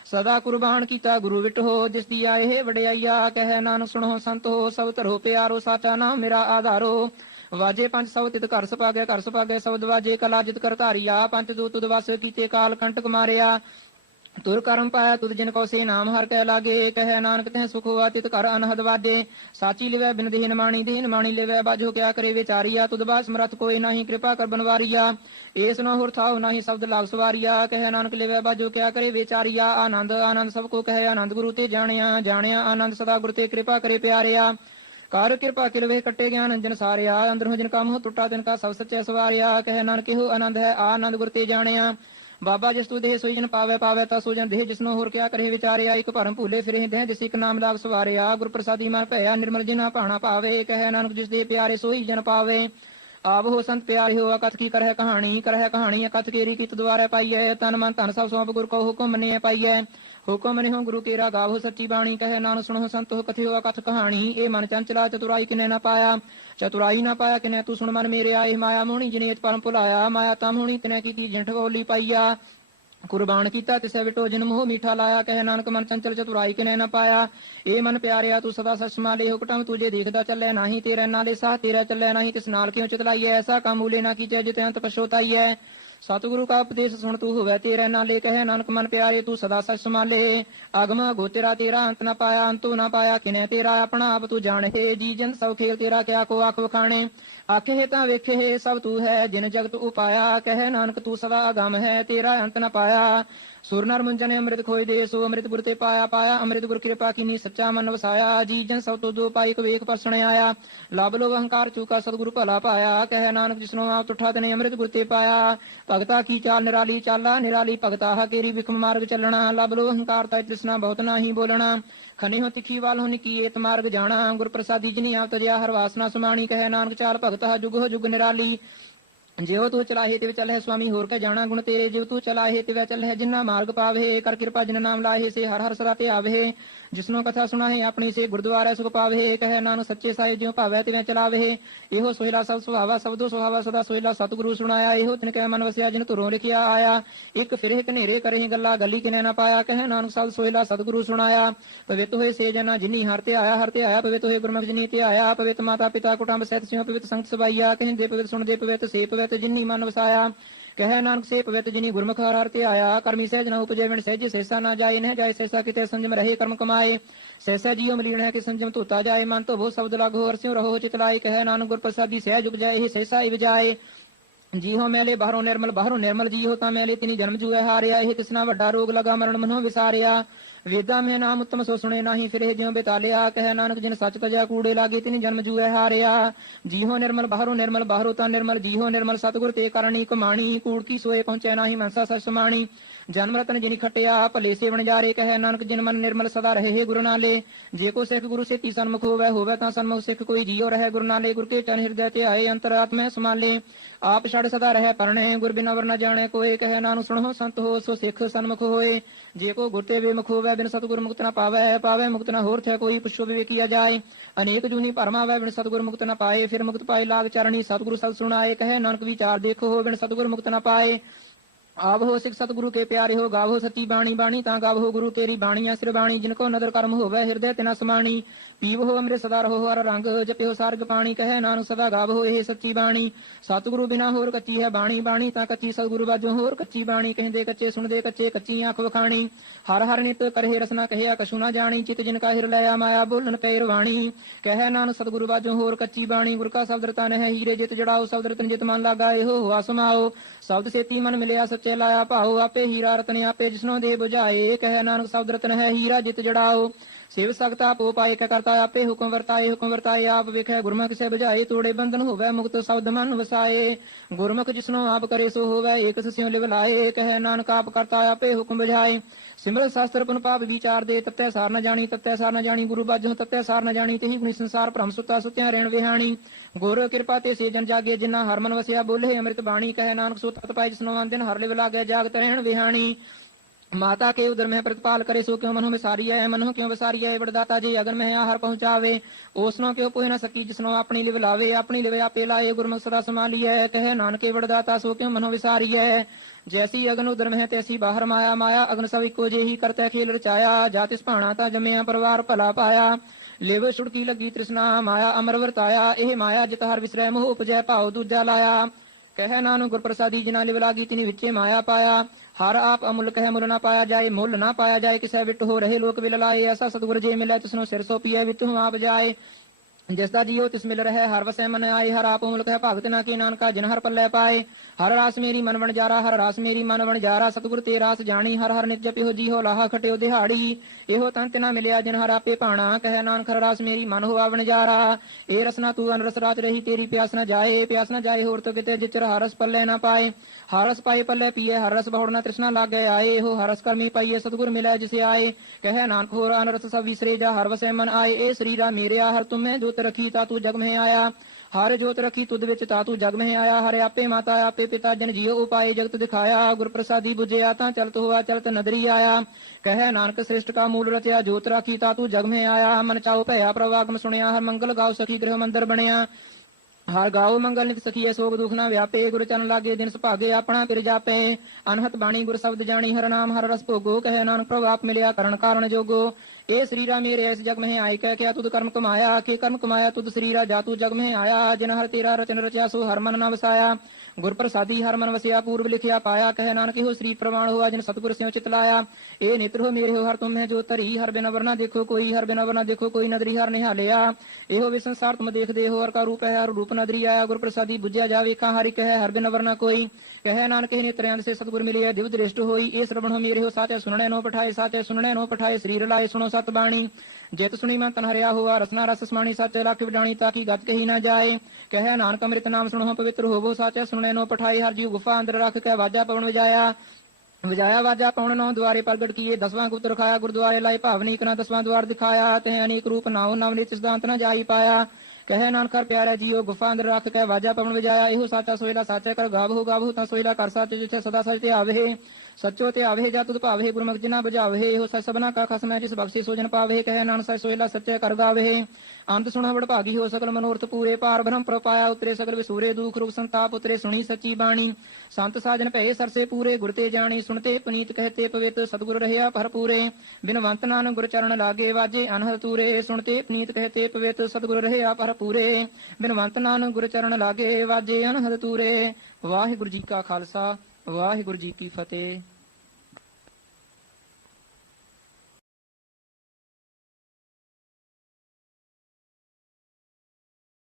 सदा कुर्बान कीता गुरु विट हो जिस दिया ये वड्याइया कह नानक सुनो संत हो सब तरहो प्यारो साचा नाम मेरा आधारो वाजे पंच सौ तित घर सपागे शब्द वाजे कला जित कर धारिया पंच दूत तुद वास कीते काल कंटक मारिया तुर करम पाया तुद जिन को से नाम हर कह लागे कह नानक तह सुख हुआ तित कर अनहद वाजे साची लिवै बिन दीन माणी लिवै बाजो क्या करे विचारिया तुद बास समरथ कोई नहीं कृपा कर बनवारिया एस न हुर थाओ नहीं शब्द लाग सवारिया कह नानक लिवै बाजो क्या करे विचारिया आनंद आनंद सबको कहे आनंद गुरु ते जानिया आनंद सदा गुरु ते कृपा करे प्यारिया कार कृपा किलवे कट्टे ज्ञान अंजन सारिया अंदर जिन का मोह टुटा तिनका सब सच्चे सवारिया कह नानक हो आनंद है आनंद गुरु ते जानिया बाबा जिस तू देह सोई जन पावे ता सो जन देह जिसनो होर क्या करे विचारिया एक भरम भूले फिरे देह जिस एक नाम लाग सवारिया गुर प्रसादी मन भया निर्मल जिना भाणा पावे कह नानक जिस देह प्यारे सोई जन पावे आव हो संत प्यारे हो अकथ की करह कहानी अकथ केरी की द्वारे पाइए तन मन धन सब सौंप गुर को हुक्म मने पाइए हुक्म मने हो गुरु केरा गावो सच्ची बाणी कहे नानक सुनो संत हो कथे हो कथ कहानी ए मन चंचला चतुराई किने न पाया चतुराई न पाया किने तू सुन मन मेरे आए माया मोहनी जिने परम भुलाया माया ता मोहनी किने की जिंठ बोली पाइया कुर्बान कीता तिसे विटो जिन मोह मीठा लाया कहे नानक मन चंचल चतुराई किने न पाया ए मन प्यारिया तू सदा सच माले हुकटम तुझे देखदा चले नाही तेरे नाले साह तेरा चले नाही तिस नाल क्यों चितलाइए ऐसा काम मूले ना कीचे जिते अंत पछोताई है सतगुरु का उपदेश सुन तू हुए तेरे नाले कहे नानक मन प्यारे तू सदा सच संभाले आगम गो तेरा अंत न पाया अंतु न पाया किने तेरा अपना आप तू जाने जी जन सब खेल तेरा क्या को आख बखाने आखे है ता वेखे है सब तू है जिन जगत उपाया कहे नानक तू सदा अगम है तेरा अंत न पाया सुर नर मुंजन अमृत खोई दे सो अमृत गुर ते पाया अमृत गुर कृपा कीनी सच्चा मन वसाया जी जन सब तो दो पाई वेख परसण आया लाभ लो अहंकार चूका सतगुरु भला पाया कहे नानक जिसनो आप तुठा तने अमृत गुर ते पाया भगता की चाल निराली चाला निराली भगता केरी विखम मार्ग चलना लाभ लो अहंकार ता तृष्णा बहुत नाही बोलना खनी हो तिखी वाल हो निकीत मार्ग जाना गुर प्रसादी जिनी आप तजया हर वासना सुमाणी कहे नानक चाल भगता जुग हो जुग निराली ਜਿਉ ਤੂੰ ਚਲਾਹੇ ਤੇ ਚੱਲੈ ਸੁਆਮੀ ਹੋਰ ਕੈ ਜਾਣਾ ਗੁਣ ਤੇਰੇ ਜਿਉ ਤੂੰ ਚਲਾਹੇ ਤੇ ਚੱਲੈ ਜਿਨ੍ਹਾਂ ਮਾਰਗ ਪਾਵੇ ਕਰ ਕਿਰਪਾ ਜਿਨ ਨਾਮ ਲਾਹੇ ਸੇ ਹਰ ਹਰ ਸਦਾ ਤੇ ਆਵੇ ਜਿਸਨੋਂ ਕਥਾ ਸੁਣਾਹੇ ਆਪਣੀ ਸੇ ਗੁਰਦੁਆਰੇ ਸੁਖ ਪਾਵੇ ਕਹੈ ਨਾਨਕ ਸੱਚੇ ਸਾਹਿਬ ਜਿਉ ਭਾਵੈ ਤਿਵੇਂ ਚਲਾਵੇ ਇਹੋ ਸੋਹਿਲਾ ਸਭ ਸੁਭਾਵਾ ਸਬਦੋ ਸੁਹਾਵਾ ਸਦਾ ਸੋਹਿਲਾ ਸਤਿਗੁਰੂ ਸੁਣਾਇਆ ਇਹੋ ਤਿਨ ਕੈ ਮਨ ਵਸਿਆ ਜਿਨ ਧੁਰੋਂ ਲਿਖਿਆ ਆਇਆ ਇੱਕ ਫਿਰੇ ਕਨੇਰੇ ਕਰਹਿ ਗੱਲਾਂ ਗੱਲੀ ਕਿਨੇ ਨਾ ਪਾਇਆ ਕਹੈ ਨਾਨਕ ਸਭ ਸੋਹਿਲਾ ਸਤਿਗੁਰੂ ਸੁਣਾਇਆ ਪਵਿੱਤ ਹੋਏ ਸੇ ਜਨਾ ਜਿਨੀ ਹਰ ਤੇ ਆਇਆ ਪਵਿੱਤ ਹੋਏ ਗੁਰਮੁਖ ਜਿਨੀ ਤੇ ਆਇਆ ਪਵਿੱਤ ਮਾਤਾ ਪਿਤਾ ਕੁਟੰਬ ਸਹਿਤ ਸਿਉ ਪਵਿੱਤ ਸੰਗਤ ਸਬਾਈਆ ਕਹਿੰਦੇ ਪਵਿੱਤ ਸੁਣਦੇ ਪਵਿੱਤ ਸੇ ਪਵਿੱਤ ਜਿਨੀ ਮਨ ਵਸਾਇਆ कह नानक से पवित्र जिनी गुरमुख हर हर ते आया कर्मी सहज न उपजे विण सहज सहसा न जाए न जाए सहसा किते संजम रहे कर्म कमाए सहसा जियो मलीन है कि संजम धोता जाए मन तो बहुत शब्द लागो हरस्यों रहो चितलाए कह नानक गुर प्रसादी सहज उपजाए सहसा इव जाए ਜੀਹੋ ਮੈਲੇ ਬਾਹਰੋਂ ਨਿਰਮਲ ਜੀਹੋ ਤਾਂ ਮੈਲੇ ਤਿਨੀ ਜਨਮ ਜੂਏ ਹਾਰਿਆ। ਇਹ ਕਿਸਨਾ ਵੱਡਾ ਰੋਗ ਲਗਾ ਮਰਨ ਮਨੋਂ ਵਿਸਾਰਿਆ। ਵੇਦਾਂ ਮੈਂ ਨਾਮ ਉੱਤਮ ਸੋ ਸੁਣੇ ਨਾਹੀ ਫਿਰੇ ਜਿਉ ਬੇਤਾਲਿਆ। ਕਹਿ ਨਾਨਕ ਜਿਨ ਸੱਚ ਤਜਿਆ ਕੂੜੇ ਲਾਗੇ ਤਿਨੀ ਜਨਮ ਜੂਏ ਹਾਰਿਆ। ਜੀਹੋ ਨਿਰਮਲ ਬਾਹਰੋਂ ਤਾਂ ਨਿਰਮਲ ਜੀਹੋ ਨਿਰਮਲ ਸਤਿਗੁਰ ਤੇ ਕਰਨੀ ਕਮਾਣੀ। ਕੂੜ ਕੀ ਸੋਏ ਪਹੁੰਚੈ ਨਾਹੀ ਮਨਸਾ ਸਚ ਸਮਾਣੀ। ਜਨਮ ਰਤਨ ਜਿਨੀ ਖਟਿਆ ਭਲੇ ਸੇਵਨ ਜਾਰੇ। ਕਹਿ ਨਾਨਕ ਜਿਨ ਮਨ ਨਿਰਮਲ ਸਦਾ ਰਹੇ ਗੁਰੂ ਨਾਲੇ। ਜੇ ਕੋ ਸਿੱਖ ਗੁਰੂ ਸੇਤੀ ਸਨਮੁਖ ਹੋਵੇ ਤਾਂ ਸਨਮੁਖ ਸਿੱਖ ਕੋਈ ਜੀਉ ਰਹੇ ਗੁਰੂ ਨਾਲੇ। ਗੁਰ ਕੇ ਚਰਨ ਹਿਰਦੈ ਤੇ ਆਏ ਅੰਤਰਾਤਮੈ ਸਮਾਲੇ। ਆਪ ਛੜ ਸਦਾ ਰਹਿ ਪਰਣੇ ਗੁਰ ਬਿਨਾ ਵਰ ਨ ਜਾਣੇ ਕੋਏ। ਕਹਿ ਨਾਨਕ ਸੁਣੋ ਸੰਤ ਹੋ ਸੋ ਸਿੱਖ ਸਨਮੁਖ ਹੋਏ। ਜੇ ਕੋ ਗੁਰ ਤੇ ਬੇਮੁਖ ਹੋਵੇ ਬਿਨ ਸਤਿਗੁਰ ਮੁਕਤ ਨ ਪਾਵੇ ਮੁਕਤ ਨ ਹੋਰ ਥੈ ਕੋਈ। ਪੁੱਛੋ ਵਿਵੇਕੀਆ ਜਾਏ ਅਨੇਕ ਜੂਨੀ ਭਰਮਾਵੇ ਬਿਨ ਸਤਿਗੁਰ ਮੁਕਤ ਨ ਪਾਏ। ਫਿਰ ਮੁਕਤ ਪਾਏ ਲਾਗ ਚਰਣੀ ਸਤਿਗੁਰ ਸਤ ਸੁਣਾਏ। ਕਹਿ ਨਾਨਕ ਵਿਚਾਰ ਦੇਖੋ ਹੋ ਬਿਨ ਸਤਿਗੁਰ ਮੁਕਤ ਨ ਪਾਏ। ਆਵੋ ਸਿੱਖ ਸਤਿਗੁਰੂ ਕੇ ਪਿਆਰੇ ਹੋ ਗਾਵੋ ਸੱਚੀ ਬਾਣੀ ਤਾਂ ਗਾਵੋ ਗੁਰੂ ਤੇਰੀ ਬਾਣੀਆਂ ਸਿਰ ਬਾਣੀ। ਜਿਨ ਕੋ ਨਦਰ ਕਰਮ ਹੋਵੇ ਹਿਰਦੈ ਤਿਨਾ ਸਮਾਣੀ। ਪੀਵੋ ਅੰਮ੍ਰਿਤ ਸਦਾ ਰਹੋ ਹਰ ਰੰਗ ਜਪਿਓ ਸਾਰਗ ਪਾਣੀ। ਕਹਿ ਨਾਨਕ ਸਦਾ ਗਾਵੋ ਇਹ ਸੱਚੀ ਬਾਣੀ। ਸਤਿਗੁਰੂ ਬਿਨਾ ਹੋਰ ਕੱਚੀ ਹੈ ਬਾਣੀ ਤਾਂ ਕੱਚੀ ਸਤਿਗੁਰੂ ਬਾਝੋਂ ਹੋਰ ਕੱਚੀ ਬਾਣੀ। ਕਹਿੰਦੇ ਕੱਚੇ ਸੁਣਦੇ ਕੱਚੇ ਕੱਚੀ ਅੱਖ ਵਖਾਣੀ। ਹਰ ਹਰ ਨਿਤ ਕਰਹਿ ਰਸਨਾ ਕਹਿਆ ਕਛੂ ਨਾ ਜਾਣੀ। ਚਿਤ ਜਿਨ ਕਾ ਹਿਰ ਲਿਆ ਮਾਇਆ ਬੋਲਣ ਪੈ ਰਵਾਣੀ। ਕਹਿ ਨਾਨਕ ਸਤਿਗੁਰੂ ਬਾਝੋਂ ਹੋਰ ਕੱਚੀ ਬਾਣੀ। ਗੁਰ ਕਾ ਸ਼ਬਦ ਰਤਨ ਹੈ ਹੀਰੇ ਜਿਤ ਜੜਾਓ। ਸ਼ਬਦ ਰਤਨ ਜਿਤ ਮਨ ਲਾਗਾ ਇਹੋ ਹੋਆ ਸਮਾਓ। ਸ਼ਬਦ ਸੇਤੀ ਮਨ ਮਿਲਿਆ ਸੱਚੇ ਲਾਇਆ ਭਾਓ। ਆਪੇ ਹੀਰਾ ਰਤਨ ਆਪੇ ਜਿਸਨੋਂ ਦੇ ਬੁਝਾਏ। ਕਹਿ ਨਾਨਕ ਸ਼ਬਦ ਰਤਨ ਹੈ ਹੀਰਾ ਜਿਤ ਜੜਾਓ। ਸੇਵ ਸਕਤਾ ਪੋ ਪਾਏ ਕੈ ਕਰਤਾ ਆਪੇ ਹੁਕਮ ਵਰਤਾਏ ਆਪ ਵੇਖੈ ਗੁਰਮੁਖ ਸੇ ਬੁਝਾਏ। ਤੋੜੇ ਬੰਧਨ ਹੋਵੇ ਮੁਕਤ ਸ਼ਬਦ ਮਨ ਵਸਾਏ। ਗੁਰਮੁਖ ਜਿਸਨੋਂ ਆਪ ਕਰੇ ਸੋ ਹੋਵੇ ਏਕ ਸਿਉ ਲਿਵ ਲਾਏ। ਕਹਿ ਨਾਨਕ ਆਪ ਕਰਤਾ ਆਪੇ ਹੁਕਮ ਬੁਝਾਏ। ਸਿਮਰਤ ਸ਼ਾਸਤਰ ਪੁਨ ਪਾਪ ਵਿਚਾਰ ਦੇ ਤਤੈ ਸਾਰ ਨ ਜਾਣੀ ਗੁਰੂ ਬਾਝੋਂ ਤਤੈ ਸਾਰ ਨ ਜਾਣੀ। ਤੇਹੀ ਗੁਣੀ ਸੰਸਾਰ ਭ੍ਰਮ ਸੁਤਾ ਸੁਤਿਆ ਰਹਿਣ ਵਿਹਾਣੀ। ਗੁਰ ਕਿਰਪਾ ਤੇ ਸੇ ਜਨ ਜਾਗੇ ਜਿਨ੍ਹਾਂ ਹਰ ਮਨ ਵਸਿਆ ਬੋਲੇ ਅੰਮ੍ਰਿਤ ਬਾਣੀ। ਕਹਿ ਨਾਨਕ ਸੋ ਤਤ ਪਾਏ ਜਿਸਨੋਂ ਆਨ ਦਿਨ ਹਰ ਲਿਵ ਲਾਗੇ ਜਾਗਤ ਰਹਿਣ ਵਿਹਾਣੀ। ਮਾਤਾ ਕੇ ਉਦਰ ਮੈਂ ਪ੍ਰਤਪਾਲ ਕਰੇ ਸੋ ਕਿਉ ਮਨੋਂ ਵਿਸਾਰੀਐ। ਮਨੋਂ ਕਿਉ ਵਿਸਾਰੀਐ ਵਡਦਾਤਾ ਜੀ ਅਗਨ ਮੈਂ ਆਹਰ ਪਹੁੰਚਾਵੇ। ਉਸਨੋਂ ਕਿਉ ਪੋਹਿ ਨ ਸਕੀ ਜਿਸਨੋਂ ਆਪਣੀ ਲਿਵ ਲਾਵੇ। ਆਪਣੀ ਲਿਵ ਆਪੇ ਲਾਏ ਗੁਰਮੁਖ ਸਦਾ ਸੰਭਾਲੀਐ। ਕਹਿ ਨਾਨਕੇ ਵਡਦਾਤਾ ਸੋ ਕਿਉ ਮਨੋਂ ਵਿਸਾਰੀਐ। ਜੈਸੀ ਅਗਨ ਉਦਰ ਮਹਿ ਤੈਸੀ ਬਾਹਰ ਮਾਇਆ ਅਗਨ ਸਭ ਇੱਕੋ ਜਿਹੀ ਕਰਤੈ ਖੇਲ ਰਚਾਇਆ। ਜਾ ਤਿਸ ਭਾਣਾ ਤਾਂ ਜੰਮਿਆ ਪਰਿਵਾਰ ਭਲਾ ਪਾਇਆ। ਲਿਵ ਛੁੜਕੀ ਲੱਗੀ ਤ੍ਰਿਸ਼ਨਾ ਮਾਇਆ ਅਮਰ ਵਰਤਾਇਆ। ਇਹ ਮਾਇਆ ਜਿਤ ਹਰ ਵਿਸਰੈ ਮੋਹ ਉਪਜੈ ਭਾਉ ਦੂਜਾ ਲਾਇਆ। ਕਹਿ ਨਾਨਕ ਗੁਰ ਪ੍ਰਸਾਦੀ ਜਿਨਾ ਲਿਵ ਲਾਗੀ ਤਿਨੀ ਵਿੱਚੇ ਮਾਇਆ ਪਾਇਆ। ਹਰ ਆਪ ਅਮੁੱਲ ਕਹਿ ਮੁੱਲ ਨਾ ਪਾਇਆ ਜਾਏ। ਮੁੱਲ ਨਾ ਪਾਇਆ ਜਾਏ ਕਿਸੈ ਵਿਟ ਹੋ ਰਹੇ ਲੋਕ ਵਿਲ ਲਾਏ। ਐਸਾ ਸਤਿਗੁਰ ਜੇ ਮਿਲੈ ਤਿਸਨੂੰ ਸਿਰ ਸੋ ਪੀਐ ਵਿੱਚੋਂ ਆਪ ਜਾਏ। ਜਿਸ ਦਾ ਜੀਉ ਤਿਸ ਮਿਲ ਰਹਿ ਹਰ ਵਸੈ ਮਨ ਆਏ। ਹਰ ਆਪ ਮੁਲਕ ਹੈ ਭਗਤ ਨਾ ਕੀ ਨਾਨਕਾ ਜਿਨ ਹਰ ਪੱਲੇ ਪਾਏ। ਹਰ ਰਾਸ ਮੇਰੀ ਮਨ ਵਣਜਾਰਾ ਹਰ ਰਾਸ ਮੇਰੀ ਮਨ ਵਣਜਾਰਾ। ਸਤਿਗੁਰ ਤੇ ਰਾਸ ਜਾਣੀ ਹਰ ਹਰ ਨਿਤ ਜਪਿਓ ਜੀਹੋ ਲਾਹਾ ਖਟਿਓ ਦਿਹਾੜੀ। ਇਹੋ ਤਨ ਤਿਨਾ ਮਿਲਿਆ ਜਿਨ ਹਰ ਆਪੇ ਭਾਣਾ। ਕਹਿ ਨਾਨਕ ਹਰ ਰਾਸ ਮੇਰੀ ਮਨ ਹੋਆ ਵਣਜਾਰਾ। ਇਹ ਰਸਨਾ ਤੂੰ ਅਨਰਸ ਰਾਤ ਰਹੀ ਤੇਰੀ ਪਿਆਸ ਨਾ ਜਾਏ ਹੋਰ ਤੋ ਕਿਤੇ ਜਿਚਰ ਹਰ ਰਸ ਪੱਲੇ ਨਾ ਪਾਏ। ਹਰ ਰਸ ਪਾਏ ਪੱਲੇ ਪੀਏ ਹਰ ਰਸ ਬਹੁੜ ਨਾ ਤ੍ਰਿਸ਼ਨਾ ਲਾਗੇ ਆਏ। ਇਹੋ ਹਰ ਰਸ ਕਰਮੀ ਪਾਈਏ ਸਤਿਗੁਰ ਮਿਲਿਆ ਜਿਸੇ ਆਏ। ਕਹਿ ਨਾਨਕ ਹੋਰ ਅਨਰਸ ਸਭ ਵਿਸਰੇ ਜਾ ਹਰ ਵਸੈ ਮਨ ਆਏ। ਇਹ ਸਰੀਰਾ ਮੇਰਿਆ ਹਰ ਤੁਮੈ ਜੋਤ ਰਖੀ ਤਾ ਤੂੰ ਜਗ ਮਹਿ ਆਇਆ। ਹਰ ਜੋਤ ਰਖੀ ਤੁਧ ਵਿੱਚ ਤਾ ਤੂੰ ਜਗ ਮਹਿ ਆਇਆ। ਹਰ ਆਪੇ ਮਾਤਾ ਆਪੇ ਪਿਤਾ ਜਨ ਜੀਉ ਉਪਾਏ ਜਗਤ ਦਿਖਾਇਆ। ਗੁਰ ਪ੍ਰਸਾਦੀ ਬੁਝਿਆ ਤਾਂ ਚਲਤ ਹੋਆ ਚਲਤ ਨਦਰੀ ਆਇਆ। ਕਹਿ ਨਾਨਕ ਸ੍ਰਿਸ਼ਟ ਕਾ ਮੂਲ ਰਚਿਆ ਜੋਤ ਰਾਖੀ ਤਾ ਤੂੰ ਜਗ ਮਹਿ ਆਇਆ। ਮਨ ਚਾਉ ਭਇਆ ਪ੍ਰਵਾਗਮ ਸੁਣਿਆ ਹਰ ਮੰਗਲ ਗਾਉ ਸਖੀ ਗ੍ਰਹਿ ਮੰਦਰ ਬਣਿਆ। ਹਰ ਗਾਉ ਮੰਗਲ ਨਿਤ ਸਖੀਏ ਸੋਗ ਦੁਖ ਨਾ ਵਿਆਪੇ। ਗੁਰ ਚਰਨ ਲਾਗੇ ਦਿਨ ਸੁਭਾਗੇ ਆਪਣਾ ਪਿਰ ਜਾਪੇ। ਅਨਹਤ ਬਾਣੀ ਗੁਰ ਸ਼ਬਦ ਜਾਣੀ ਹਰ ਨਾਮ ਹਰ ਰਸ ਭੋਗੋ। ਕਹਿ ਨਾਨਕ ਪ੍ਰਭ ਆਪ ਮਿਲਿਆ ਕਰਨ ਕਾਰਨ ਜੋਗੋ। ਇਹ ਸਰੀਰਾ ਮੇਰੇ ਇਸ ਜਗ ਮਹਿ ਆਏ। ਕਹਿ ਕਿਆ ਤੁਧ ਕਰਮ ਕਮਾਇਆ ਕਿ ਕਰਮ ਕਮਾਇਆ ਤੁਧ ਸਰੀਰਾ ਜਾ ਤੂੰ ਜਗ ਮਹਿ ਆਇਆ। ਜਿਨ ਹਰ ਤੇਰਾ ਰਚਨ ਰਚਿਆ ਸੋ ਹਰ ਮਨ ਨਾ ਵਸਾਇਆ। ਗੁਰ ਪ੍ਰਸਾਦੀ ਹਰ ਮਨ ਵਸਿਆ ਪੂਰਬ ਲਿਖਿਆ ਪਾਇਆ। ਕਹਿ ਨਾਨਕ ਇਹੋ ਸ੍ਰੀ ਪ੍ਰਵਾਨ ਹੋਆ ਜਿਨ ਸਤਿਗੁਰ ਸਿਉ ਚਿਤ ਲਾਇਆ। ਇਹ ਨੇਤਰ ਹੋ ਮੇਰੇ ਹੋ ਹਰ ਤੁਮ ਹੈ ਜੋ ਧਰੀ। ਹਰ ਬਿਨ ਵਰਨਾ ਦੇਖੋ ਕੋਈ ਹਰ ਬਿਨ ਵਰਨਾ ਦੇਖੋ ਕੋਈ ਨਦਰੀ ਹਰ ਨਿਹਾਲਿਆ। ਇਹੋ ਵੀ ਸੰਸਾਰ ਤੁਮ ਦੇਖਦੇ ਹੋ ਹਰ ਕਾ ਰੂਪ ਹੈ ਹਰ ਰੂਪ ਨਦਰੀ ਆਇਆ। ਗੁਰ ਪ੍ਰਸਾਦੀ ਬੁਝਿਆ ਜਾ ਵੇਖਾਂ ਹਰਿ ਕਹਿ ਹਰ ਬਿਨ ਵਰਨਾ ਕੋਈ। ਕਹਿ ਨਾਨਕ ਇਹ ਨੇਤਰਿਆਂ ਸੇ ਸਤਿਗੁਰ ਮਿਲਿਆ ਦਿਵ ਦ੍ਰਿਸ਼ਟ ਹੋਈ। ਇਹ ਸਰਵਣ ਹੋ ਮੇਰੇ ਹੋ ਸਾਚੇ ਸੁਣਨੇ ਨੋ ਪਠਾਏ ਸਰੀਰ ਲਾਏ ਸੁਣੋ ਸਤ ਬਾਣੀ। ਜਿਤ ਸੁਣੀ ਮਨ ਤਨ ਹਰਿਆ ਹੋਆ ਰਸਨਾ ਰਸ ਸਮਾਣੀ। ਸੱਚੇ ਲੱਖ ਵਿਡਾਣੀ ਤਾਂ ਕੀ ਗੱਜ ਕਹੀ ਨਾ ਜਾਏ। ਕਹਿ ਨਾਨਕ ਅੰਮ੍ਰਿਤ ਨਾਮ ਸੁਣੋ ਪਵਿੱਤਰ ਹੋਵੋ। ਸਾਚੇ ਸੁਣਨੇ ਨੋ ਪਠਾਏ ਹਰ ਜੀਉ ਗੁਫਾ ਅੰਦਰ ਰੱਖ ਕੇ ਵਾਜਾ ਪਵਨ ਵਜਾਇਆ ਵਾਜਾ ਪਵਨ ਨੌ ਦੁਆਰੇ ਪ੍ਰਗਟ ਕੀਏ। 10ਵਾਂ ਗੁਪਤ ਰਖਾਇਆ ਗੁਰਦੁਆਰੇ ਲਾਏ ਭਾਵਨੀ ਇਕਨਾ 10ਵਾਂ ਦੁਆਰ ਦਿਖਾਇਆ। ਤੇ ਅਨੇਕ ਰੂਪ ਨਾਉ ਨਵਨੀਤ ਸਿਧਾਂਤ ਨਾ ਜਾਈ ਪਾਇਆ। ਕਹਿ ਨਾਨਕ ਹਰ ਪਿਆਰਾ ਜੀਓ ਗੁਫਾ ਅੰਦਰ ਰੱਖ ਕੇ ਵਾਜਾ ਪਵਨ ਵਜਾਇਆ। ਇਹੋ ਸਾਚਾ ਸੋਇਲਾ ਸਾਚੇ ਕਰ ਗਾਵੋ ਤਾਂ ਸੋਇਲਾ ਕਰ ਸਾਚੇ ਜਿੱਥੇ ਸਦਾ ਸਚ ਤੇ ਆਵੇ। ਸੱਚੋ ਤੇ ਆਵੇ ਜਾ ਤੁਧ ਭਾਵੇ ਗੁਰਮੁਖ ਜਿਨਾ ਬੁਝਾਵੇ। ਇਹੋ ਸਚ ਸਭਨਾ ਕਾ ਖਸਮ ਹੈ ਜਿਸ ਬਖਸ਼ੀ ਸੋ ਜਨ ਪਾਵੇ। ਕਹਿ ਨਾਨਕ ਸਚ ਸੋਇਲਾ ਸੱਚੇ ਕਰ ਗਾਵੇ। ਅੰਤ ਸੁਣਾ ਵਡਭਾਗੀ ਹੋ ਸਕਲ ਮਨੋਰਥ ਪੂਰੇ। ਪਾਰ ਬ੍ਰਹਮ ਪ੍ਰਪਾਇਆ ਉਤਰੇ ਸਗਲ ਵਿਸੂਰੇ। ਦੁਖ ਰੋਗ ਸੰਤਾਪ ਉਤਰੇ ਸੁਣੀ ਸੱਚੀ ਬਾਣੀ। ਸੰਤ ਸਾਜਨ ਭਏ ਸਰਸੇ ਪੂਰੇ ਗੁਰ ਤੇ ਜਾਣੀ। ਸੁਣਤੇ ਪੁਨੀਤ ਕਹਤੇ ਪਵਿੱਤ ਸਤਿਗੁਰ ਰਹਿਆ ਭਰਪੂਰੇ। ਬਿਨਵੰਤ ਨਾਨਕ ਗੁਰ ਚਰਨ ਲਾਗੇ ਵਾਜੇ ਅਨਹਦ ਤੂਰੇ। ਸੁਣਤੇ ਪੁਨੀਤ ਕਹਤੇ ਪਵਿੱਤ ਸਤਿਗੁਰ ਰਹਿਆ ਭਰਪੂਰੇ। ਬਿਨਵੰਤ ਨਾਨਕ ਗੁਰ ਚਰਨ ਲਾਗੇ ਵਾਜੇ ਅਨਹਦ ਤੂਰੇ। ਵਾਹਿਗੁਰੂ ਜੀ ਕਾ ਖਾਲਸਾ ਵਾਹਿਗੁਰੂ ਜੀ ਕੀ ਫਤਿਹ।